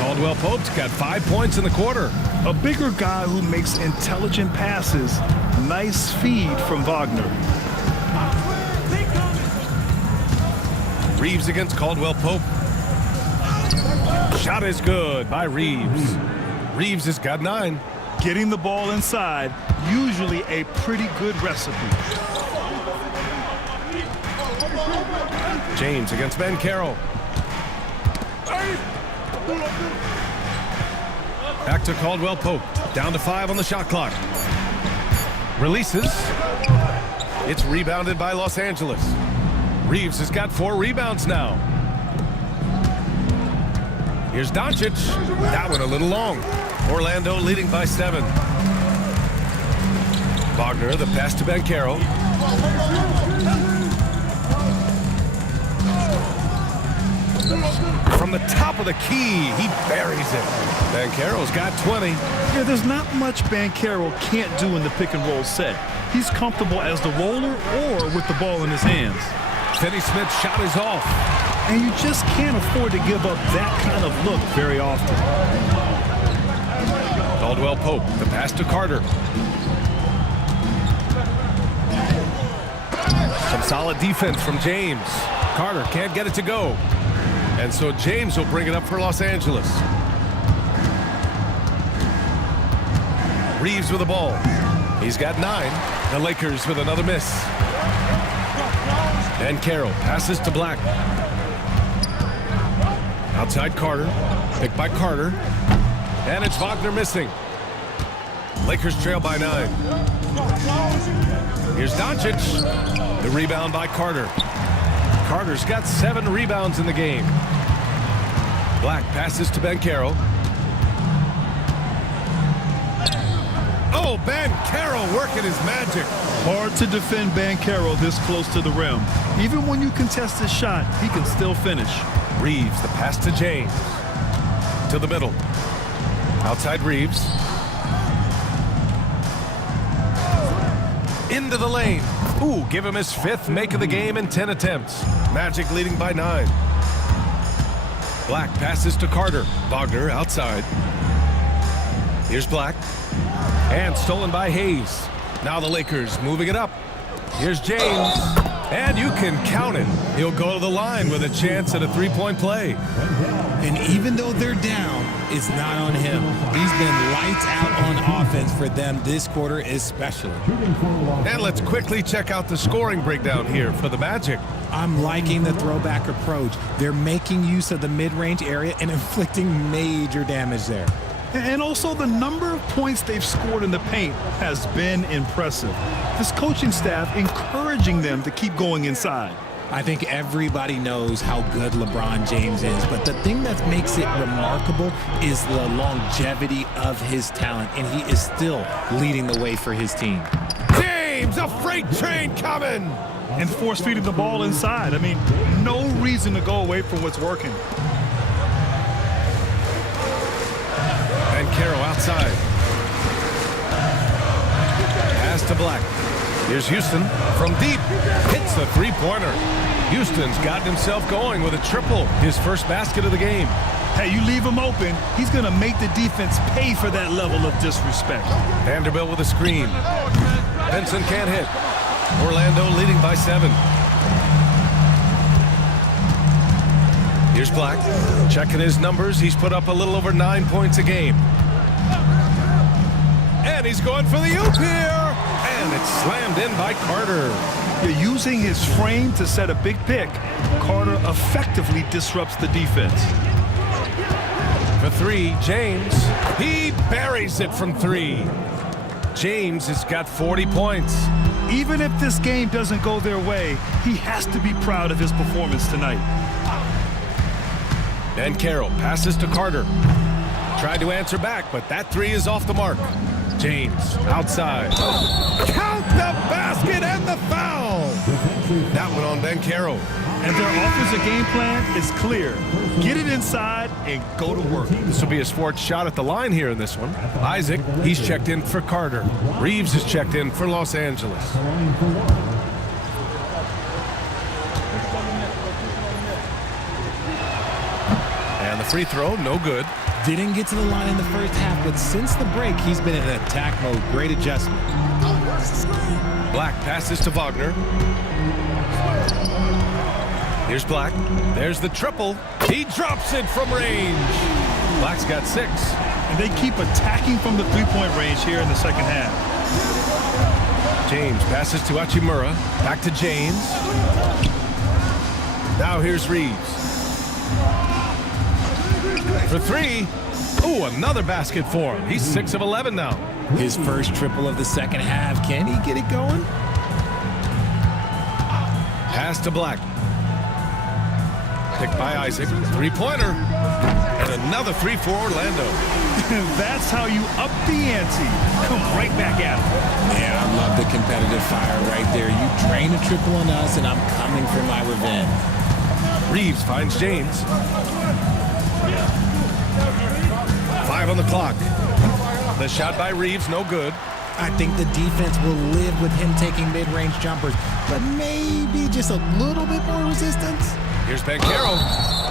Caldwell-Pope's got 5 points in the quarter. A bigger guy who makes intelligent passes. Nice feed from Wagner. Reeves against Caldwell-Pope. Shot is good by Reeves. Reeves has got 9. Getting the ball inside, usually a pretty good recipe. James against Banchero. Back to Caldwell-Pope. Down to 5 on the shot clock. Releases. It's rebounded by Los Angeles. Reeves has got 4 rebounds now. Here's Doncic. That one a little long. Orlando leading by 7. Wagner, the pass to Banchero. From the top of the key, he buries it. Banchero's got 20. Yeah, there's not much Banchero can't do in the pick and roll set. He's comfortable as the roller or with the ball in his hands. Finney-Smith's shot is off. And you just can't afford to give up that kind of look very often. Caldwell-Pope, the pass to Carter. Some solid defense from James. Carter can't get it to go. And so James will bring it up for Los Angeles. Reeves with the ball. He's got 9. The Lakers with another miss. And Carroll passes to Black. Outside Carter. Picked by Carter. And it's Wagner missing. Lakers trail by 9. Here's Doncic. The rebound by Carter. Carter's got 7 rebounds in the game. Black passes to Banchero. Oh, Banchero working his magic. Hard to defend Banchero this close to the rim. Even when you contest his shot, he can still finish. Reeves, the pass to James. To the middle. Outside Reeves. Into the lane. Ooh, give him his 5th make of the game in 10 attempts. Magic leading by 9. Black passes to Carter. Wagner outside. Here's Black. And stolen by Hayes. Now the Lakers moving it up. Here's James. And you can count it. He'll go to the line with a chance at a 3-point play. And even though they're down, it's not on him. He's been lights out on offense for them this quarter especially. And let's quickly check out the scoring breakdown here for the Magic. I'm liking the throwback approach. They're making use of the mid-range area and inflicting major damage there. And also the number of points they've scored in the paint has been impressive. This coaching staff encouraging them to keep going inside. I think everybody knows how good LeBron James is, but the thing that makes it remarkable is the longevity of his talent, and he is still leading the way for his team. James, a freight train coming! And force feeding the ball inside. I mean, no reason to go away from what's working. And Carroll outside. Pass to Black. Here's Houston from deep. Hits the 3-pointer. Houston's gotten himself going with a triple. His first basket of the game. Hey, you leave him open, he's going to make the defense pay for that level of disrespect. Vanderbilt with a screen. Benson can't hit. Orlando leading by 7. Here's Black. Checking his numbers. He's put up a little over 9 points a game. And he's going for the oop here. And it's slammed in by Carter. You're using his frame to set a big pick. Carter effectively disrupts the defense. For 3, James. He buries it from 3. James has got 40 points. Even if this game doesn't go their way, he has to be proud of his performance tonight. And Carroll passes to Carter. Tried to answer back, but that 3 is off the mark. James outside. Count the basket and the foul. That one on Banchero. And their offensive game plan is clear. Get it inside and go to work. This will be his 4th shot at the line here in this one. Isaac, he's checked in for Carter. Reeves is checked in for Los Angeles. And the free throw, no good. Didn't get to the line in the first half, but since the break, he's been in attack mode. Great adjustment. Black passes to Wagner. Here's Black. There's the triple. He drops it from range. Black's got 6. And they keep attacking from the 3-point range here in the second half. James passes to Hachimura. Back to James. Now here's Reeves. For 3. Ooh, another basket for him. He's 6 of 11 now. His first triple of the second half. Can he get it going? Pass to Black. Picked by Isaac. 3-pointer. And another 3 for Orlando. That's how you up the ante. Come right back at him. Yeah, I love the competitive fire right there. You drain a triple on us, and I'm coming for my revenge. Reeves finds James. 5 on the clock. The shot by Reeves, no good. I think the defense will live with him taking mid-range jumpers, but maybe just a little bit more resistance. Here's Banchero.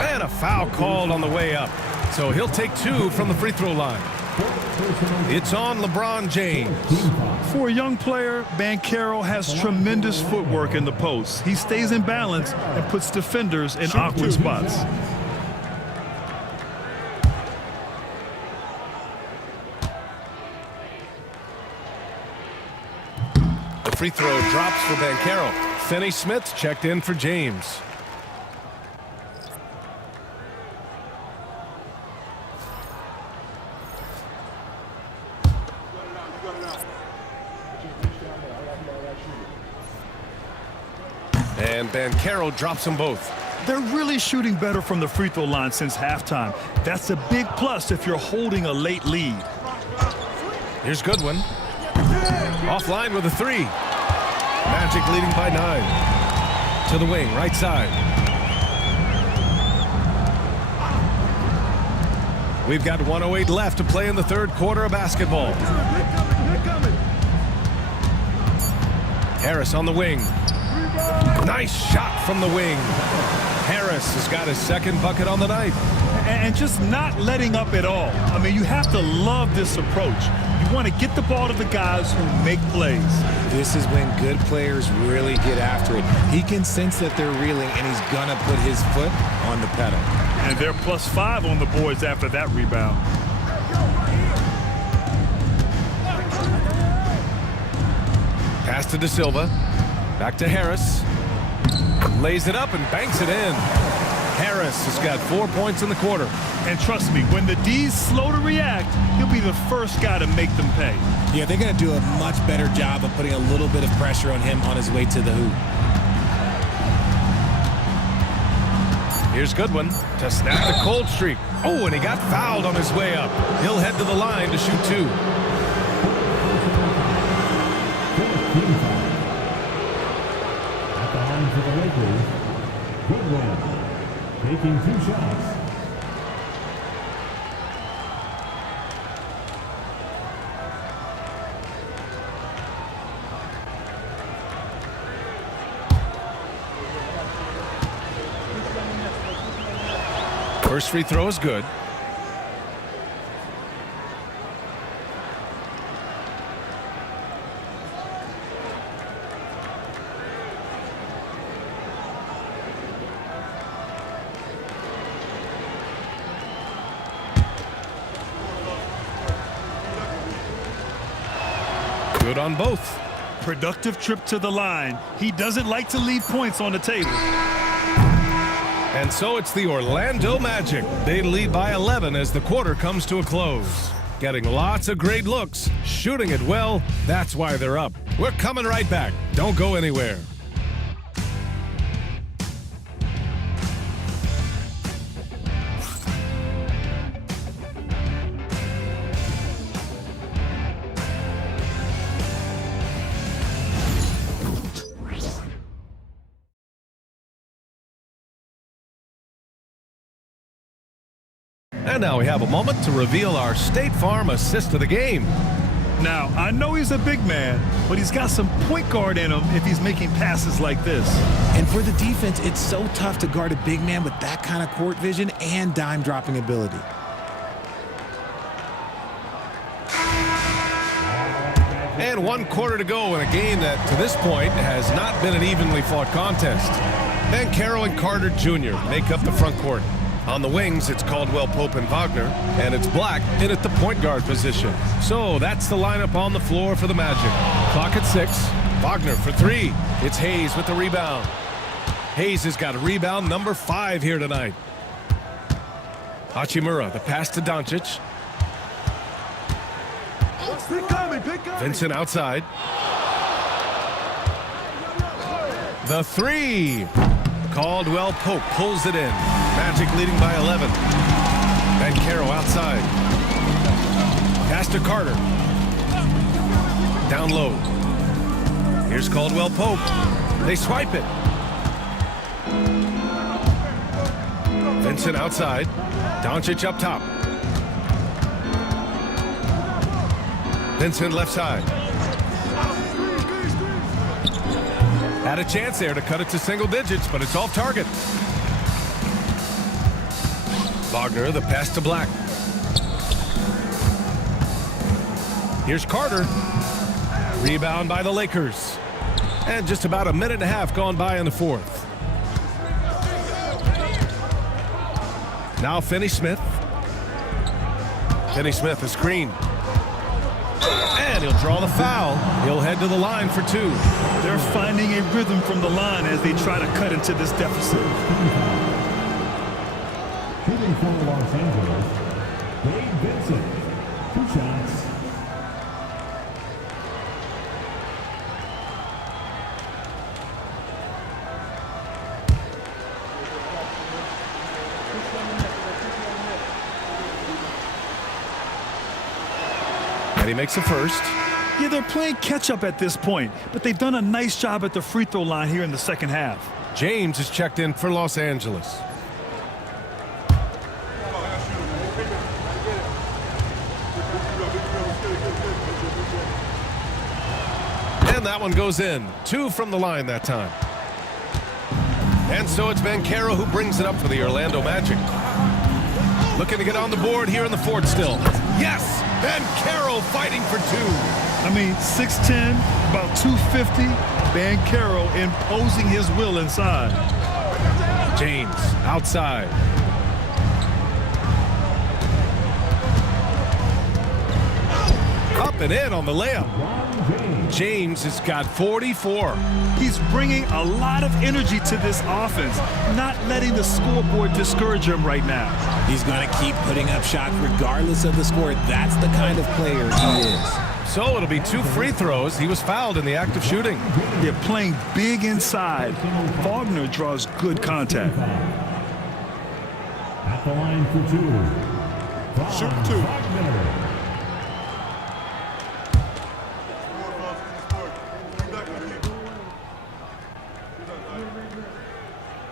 And a foul called on the way up. So he'll take 2 from the free throw line. It's on LeBron James. For a young player, Banchero has tremendous footwork in the post. He stays in balance and puts defenders in awkward spots. free throw drops for Banchero. Finney Smith checked in for James. And Banchero drops them both. They're really shooting better from the free throw line since halftime. That's a big plus if you're holding a late lead. Here's Goodwin. Offline with a three. Magic leading by 9. To the wing, right side. We've got 1:08 left to play in the third quarter of basketball. Harris on the wing. Nice shot from the wing. Harris has got his second bucket on the night. And just not letting up at all. I mean, you have to love this approach. You want to get the ball to the guys who make plays. This is when good players really get after it. He can sense that they're reeling, and he's going to put his foot on the pedal. And they're +5 on the boards after that rebound. Pass to De Silva. Back to Harris. Lays it up and banks it in. Harris has got 4 points in the quarter. And trust me, when the D's slow to react, he'll be the first guy to make them pay. Yeah, they're going to do a much better job of putting a little bit of pressure on him on his way to the hoop. Here's Goodwin to snap the cold streak. Oh, and he got fouled on his way up. He'll head to the line to shoot 2. At the line for the Lakers, Goodwin, taking 2 shots. First free throw is good. Good on both. Productive trip to the line. He doesn't like to leave points on the table. And so it's the Orlando Magic. They lead by 11 as the quarter comes to a close. Getting lots of great looks, shooting it well, that's why they're up. We're coming right back. Don't go anywhere. And now we have a moment to reveal our State Farm assist of the game. Now, I know he's a big man, but he's got some point guard in him if he's making passes like this. And for the defense, it's so tough to guard a big man with that kind of court vision and dime dropping ability. And 1 quarter to go in a game that, to this point, has not been an evenly fought contest. Banchero and Carter Jr. make up the front court. On the wings, it's Caldwell Pope and Wagner, and it's Black in at the point guard position. So that's the lineup on the floor for the Magic. Clock at 6. Wagner for 3. It's Hayes with the rebound. Hayes has got rebound number 5 here tonight. Hachimura, the pass to Doncic. Vincent outside. The 3. Caldwell Pope pulls it in. Magic leading by 11. Banchero outside. Pass to Carter. Down low. Here's Caldwell Pope. They swipe it. Vincent outside. Doncic up top. Vincent left side. Had a chance there to cut it to single digits, but it's off target. Wagner, the pass to Black. Here's Carter. Rebound by the Lakers. And just about a minute and a half gone by in the fourth. Now Finney Smith. Finney Smith, a screen. And he'll draw the foul. He'll head to the line for 2. They're finding a rhythm from the line as they try to cut into this deficit. Shooting for Los Angeles, Gabe Vincent. 2 shots. And he makes the first. Yeah, they're playing catch-up at this point, but they've done a nice job at the free throw line here in the second half. James is checked in for Los Angeles. And that one goes in. 2 from the line that time. And so it's Banchero who brings it up for the Orlando Magic. Looking to get on the board here in the fourth still. Yes! Banchero fighting for 2. I mean, 6'10", about 250. Banchero imposing his will inside. James outside. Up and in on the layup. James has got 44. He's bringing a lot of energy to this offense, not letting the scoreboard discourage him right now. He's going to keep putting up shots regardless of the score. That's the kind of player he is. So it'll be 2 free throws. He was fouled in the act of shooting. They're playing big inside. Wagner draws good contact. At the line for 2. Shoot 2. Wagner.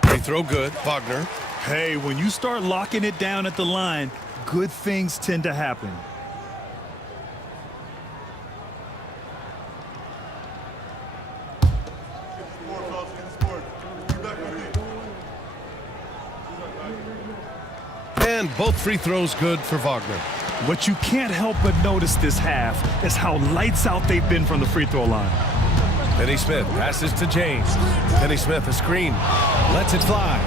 Free throw good. Wagner. Hey, when you start locking it down at the line, good things tend to happen. And both free throws good for Wagner. What you can't help but notice this half is how lights out they've been from the free throw line. Finney Smith passes to James. Finney Smith a screen. Lets it fly.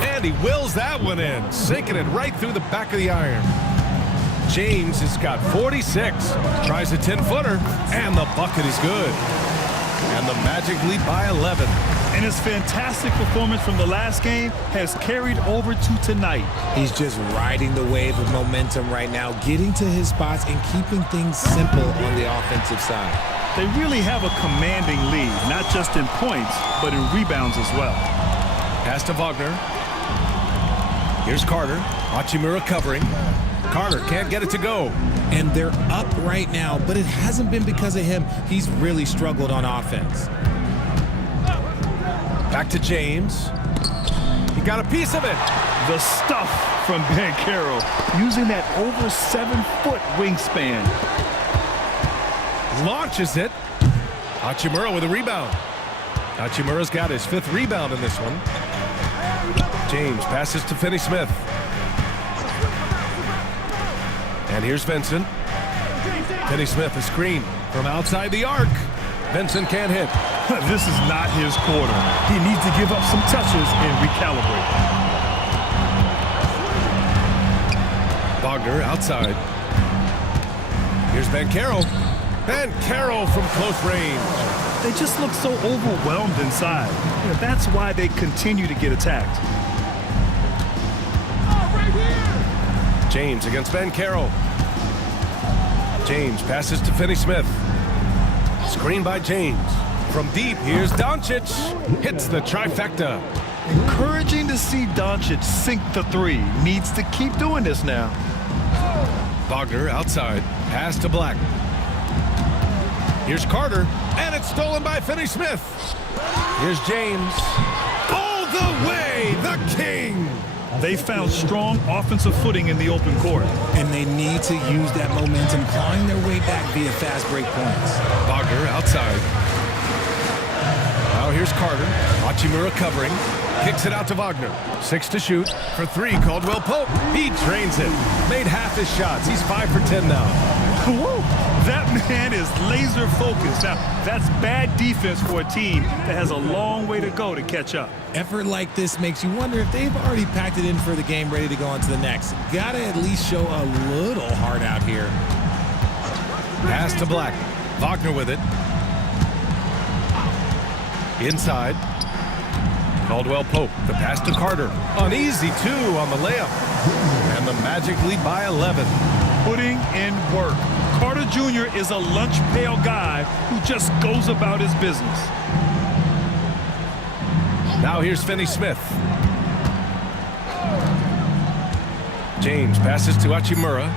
And he wills that one in. Sinking it right through the back of the iron. James has got 46. Tries a 10-footer. And the bucket is good. And the Magic lead by 11. And his fantastic performance from the last game has carried over to tonight. He's just riding the wave of momentum right now, getting to his spots and keeping things simple on the offensive side. They really have a commanding lead, not just in points, but in rebounds as well. Pass to Wagner. Here's Carter. Hachimura covering. Carter can't get it to go. And they're up right now, but it hasn't been because of him. He's really struggled on offense. Back to James. He got a piece of it. The stuff from Banchero, using that over 7-foot wingspan. Launches it. Hachimura with a rebound. Hachimura's got his 5th rebound in this one. James passes to Finney Smith. And here's Vincent. Finney Smith a screen from outside the arc. Vincent can't hit. This is not his quarter. He needs to give up some touches and recalibrate. Wagner outside. Here's Banchero. Banchero from close range. They just look so overwhelmed inside. You know, that's why they continue to get attacked. James against Banchero. James passes to Finney Smith. Screen by James. From deep, here's Doncic. Hits the trifecta. Encouraging to see Doncic sink the 3. Needs to keep doing this now. Wagner outside. Pass to Black. Here's Carter. And it's stolen by Finney Smith. Here's James. All the way, the King. They found strong offensive footing in the open court. And they need to use that momentum, clawing their way back via fast break points. Wagner outside. Now here's Carter. Hachimura covering. Kicks it out to Wagner. 6 to shoot. For 3, Caldwell Pope. He drains it. Made half his shots. He's 5 for 10 now. Whoa, that man is laser focused. Now, that's bad defense for a team that has a long way to go to catch up. Effort like this makes you wonder if they've already packed it in for the game, ready to go on to the next. Gotta at least show a little heart out here. Pass to Black. Wagner with it. Inside. Caldwell Pope. The pass to Carter. An easy 2 on the layup. And the Magic lead by 11. Putting in work. Carter Jr. is a lunch pail guy who just goes about his business. Now here's Finney Smith. James passes to Hachimura.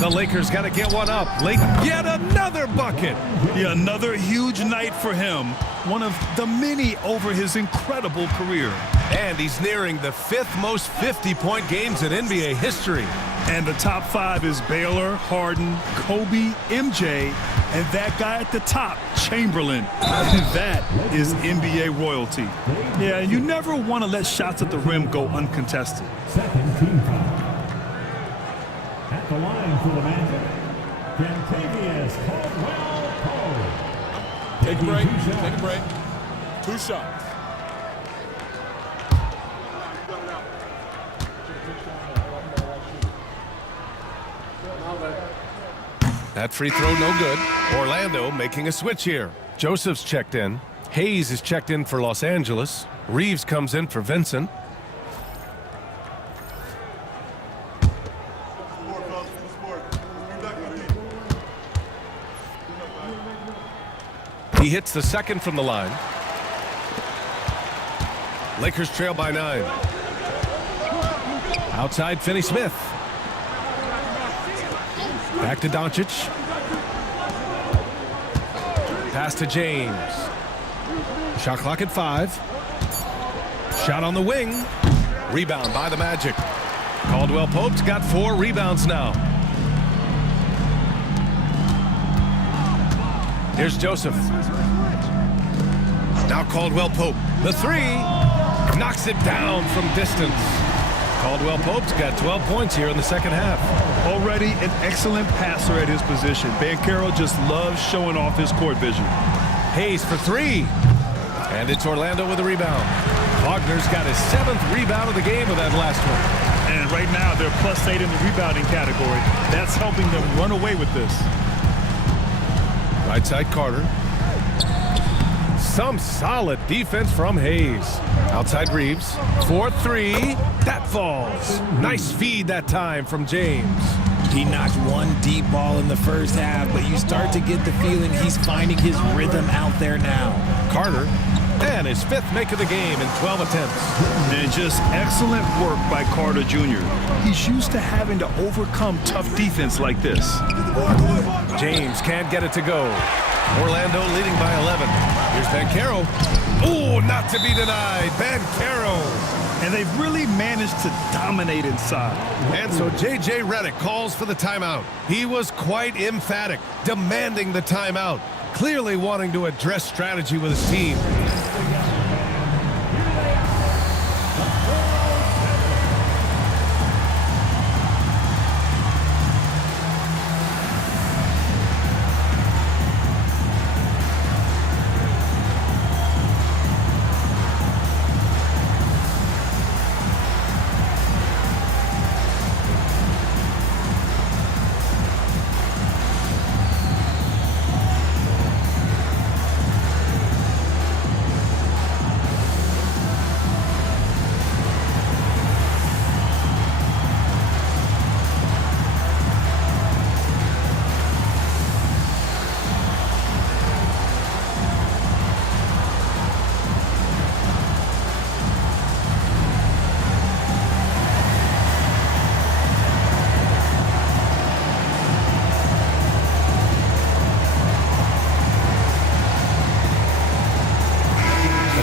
The Lakers got to get one up. Yet another bucket. Yeah, another huge night for him. One of the many over his incredible career. And he's nearing the 5th most 50-point games in NBA history. And the top 5 is Baylor, Harden, Kobe, MJ, and that guy at the top, Chamberlain. And that is NBA royalty. Yeah, you never want to let shots at the rim go uncontested. Second team foul. At the line for the Magic, Kentavious Caldwell-Pope. Take a break. Take a break. 2 shots. That free throw no good. Orlando making a switch here. Joseph's checked in. Hayes is checked in for Los Angeles. Reeves comes in for Vincent. He hits the second from the line. Lakers trail by 9. Outside, Finney Smith. Back to Doncic. Pass to James. Shot clock at 5. Shot on the wing. Rebound by the Magic. Caldwell Pope's got 4 rebounds now. Here's Joseph. Now Caldwell Pope. The 3. Knocks it down from distance. Caldwell Pope's got 12 points here in the second half. Already an excellent passer at his position. Banchero just loves showing off his court vision. Hayes for 3. And it's Orlando with a rebound. Wagner's got his 7th rebound of the game with that last one. And right now they're +8 in the rebounding category. That's helping them run away with this. Right side Carter. Some solid defense from Hayes. Outside Reeves. 4-3. That falls. Nice feed that time from James. He knocked one deep ball in the first half, but you start to get the feeling he's finding his rhythm out there now. Carter. And his 5th make of the game in 12 attempts. And just excellent work by Carter Jr. He's used to having to overcome tough defense like this. James can't get it to go. Orlando leading by 11. Here's Banchero. Oh, not to be denied. Banchero. And they've really managed to dominate inside. And so J.J. Redick calls for the timeout. He was quite emphatic, demanding the timeout, clearly wanting to address strategy with his team.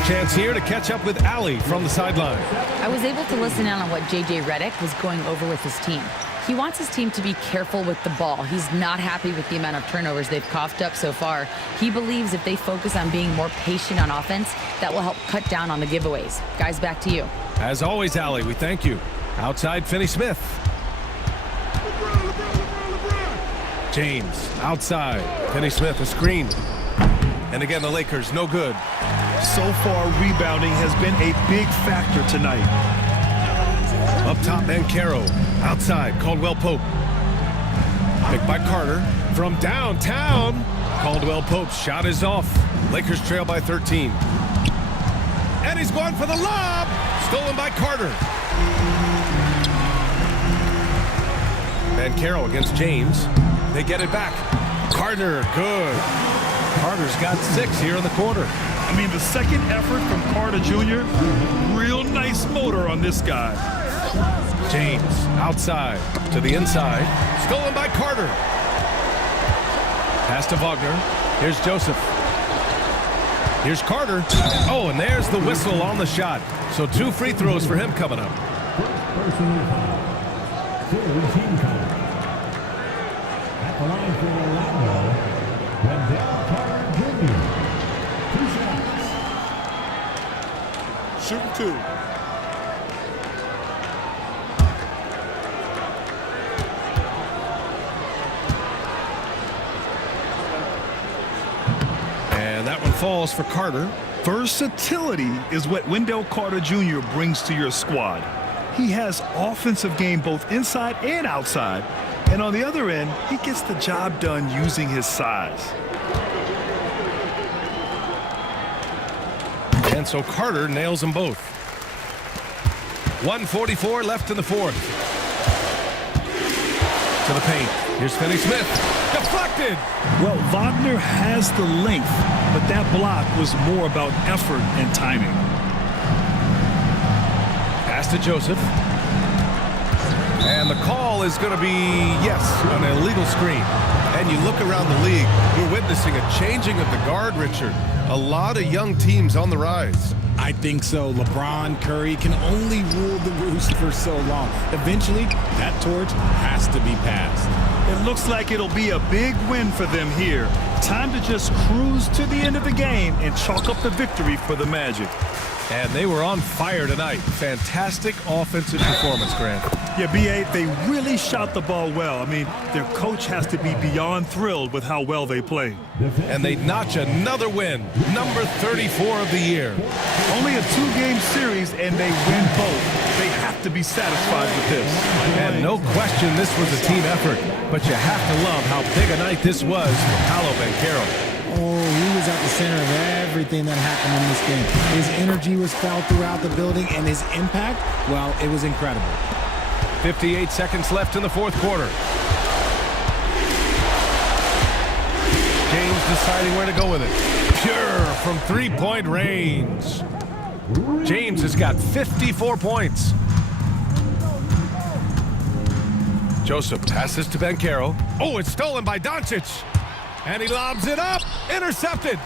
Chance here to catch up with Allie from the sideline. I was able to listen in on what J.J. Redick was going over with his team. He wants his team to be careful with the ball. He's not happy with the amount of turnovers they've coughed up so far. He believes if they focus on being more patient on offense, that will help cut down on the giveaways. Guys, back to you. As always, Allie, we thank you. Outside, Finney Smith. James, outside. Finney Smith, a screen. And again, the Lakers, no good. So far, rebounding has been a big factor tonight. Up top, Banchero. Outside, Caldwell Pope. Picked by Carter from downtown. Caldwell Pope's shot is off. Lakers trail by 13. And he's going for the lob. Stolen by Carter. Banchero against James. They get it back. Carter, good. Carter's got 6 here in the quarter. I mean, the second effort from Carter Jr., real nice motor on this guy. James outside to the inside. Stolen by Carter. Pass to Wagner. Here's Joseph. Here's Carter. Oh, and there's the whistle on the shot. So 2 free throws for him coming up. Personal foul. Third team foul. At the line for Orlando, Wendell Carter Jr. 2 shots. Shooting 2. And that one falls for Carter. Versatility is what Wendell Carter Jr. brings to your squad. He has offensive game both inside and outside. And on the other end, he gets the job done using his size. And so Carter nails them both. 1:44 left in the fourth. To the paint. Here's Finney-Smith. Deflected. Well, Wagner has the length, but that block was more about effort and timing. Pass to Joseph. And the call is going to be, yes, an illegal screen. And you look around the league, we're witnessing a changing of the guard, Richard. A lot of young teams on the rise. I think so. LeBron, Curry can only rule the roost for so long. Eventually, that torch has to be passed. It looks like it'll be a big win for them here. Time to just cruise to the end of the game and chalk up the victory for the Magic. And they were on fire tonight. Fantastic offensive performance, Grant. Yeah, B.A., they really shot the ball well. I mean, their coach has to be beyond thrilled with how well they played. And they notch another win, number 34 of the year. Only a 2-game series, and they win both. They have to be satisfied with this. And no question this was a team effort, but you have to love how big a night this was for Paolo Banchero. Oh, he was at the center of everything that happened in this game. His energy was felt throughout the building, and his impact, well, it was incredible. 58 seconds left in the fourth quarter. James deciding where to go with it. Pure from three-point range. James has got 54 points. Joseph passes to Banchero. Oh, it's stolen by Doncic. And he lobs it up. Intercepted.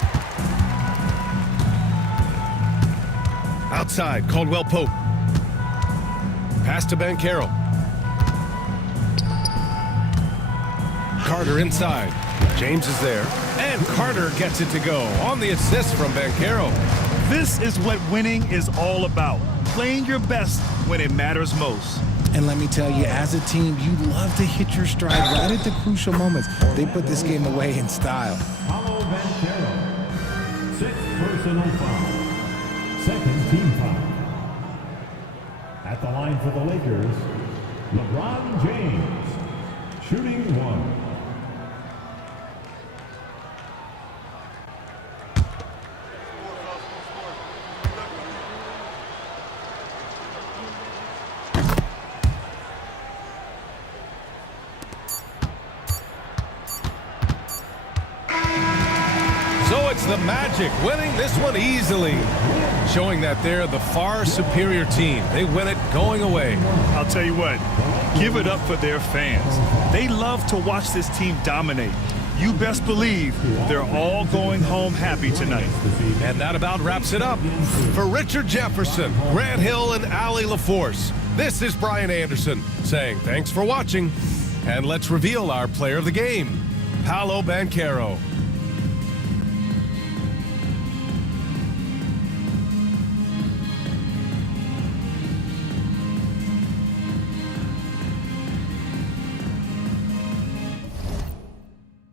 Outside, Caldwell Pope. Pass to Banchero. Carter inside. James is there. And Carter gets it to go on the assist from Banchero. This is what winning is all about. Playing your best when it matters most. And let me tell you, as a team, you love to hit your stride right at the crucial moments. They put this game away in style. Paolo Banchero. 6th personal foul. 2nd team foul. At the line for the Lakers, LeBron James. Shooting 1. The Magic winning this one easily, showing that they're the far superior team. They win it going away. I'll tell you what, give it up for their fans. They love to watch this team dominate. You best believe they're all going home happy tonight. And that about wraps it up. For Richard Jefferson, Grant Hill, and Allie LaForce, this is Brian Anderson saying thanks for watching. And let's reveal our player of the game, Paolo Banchero.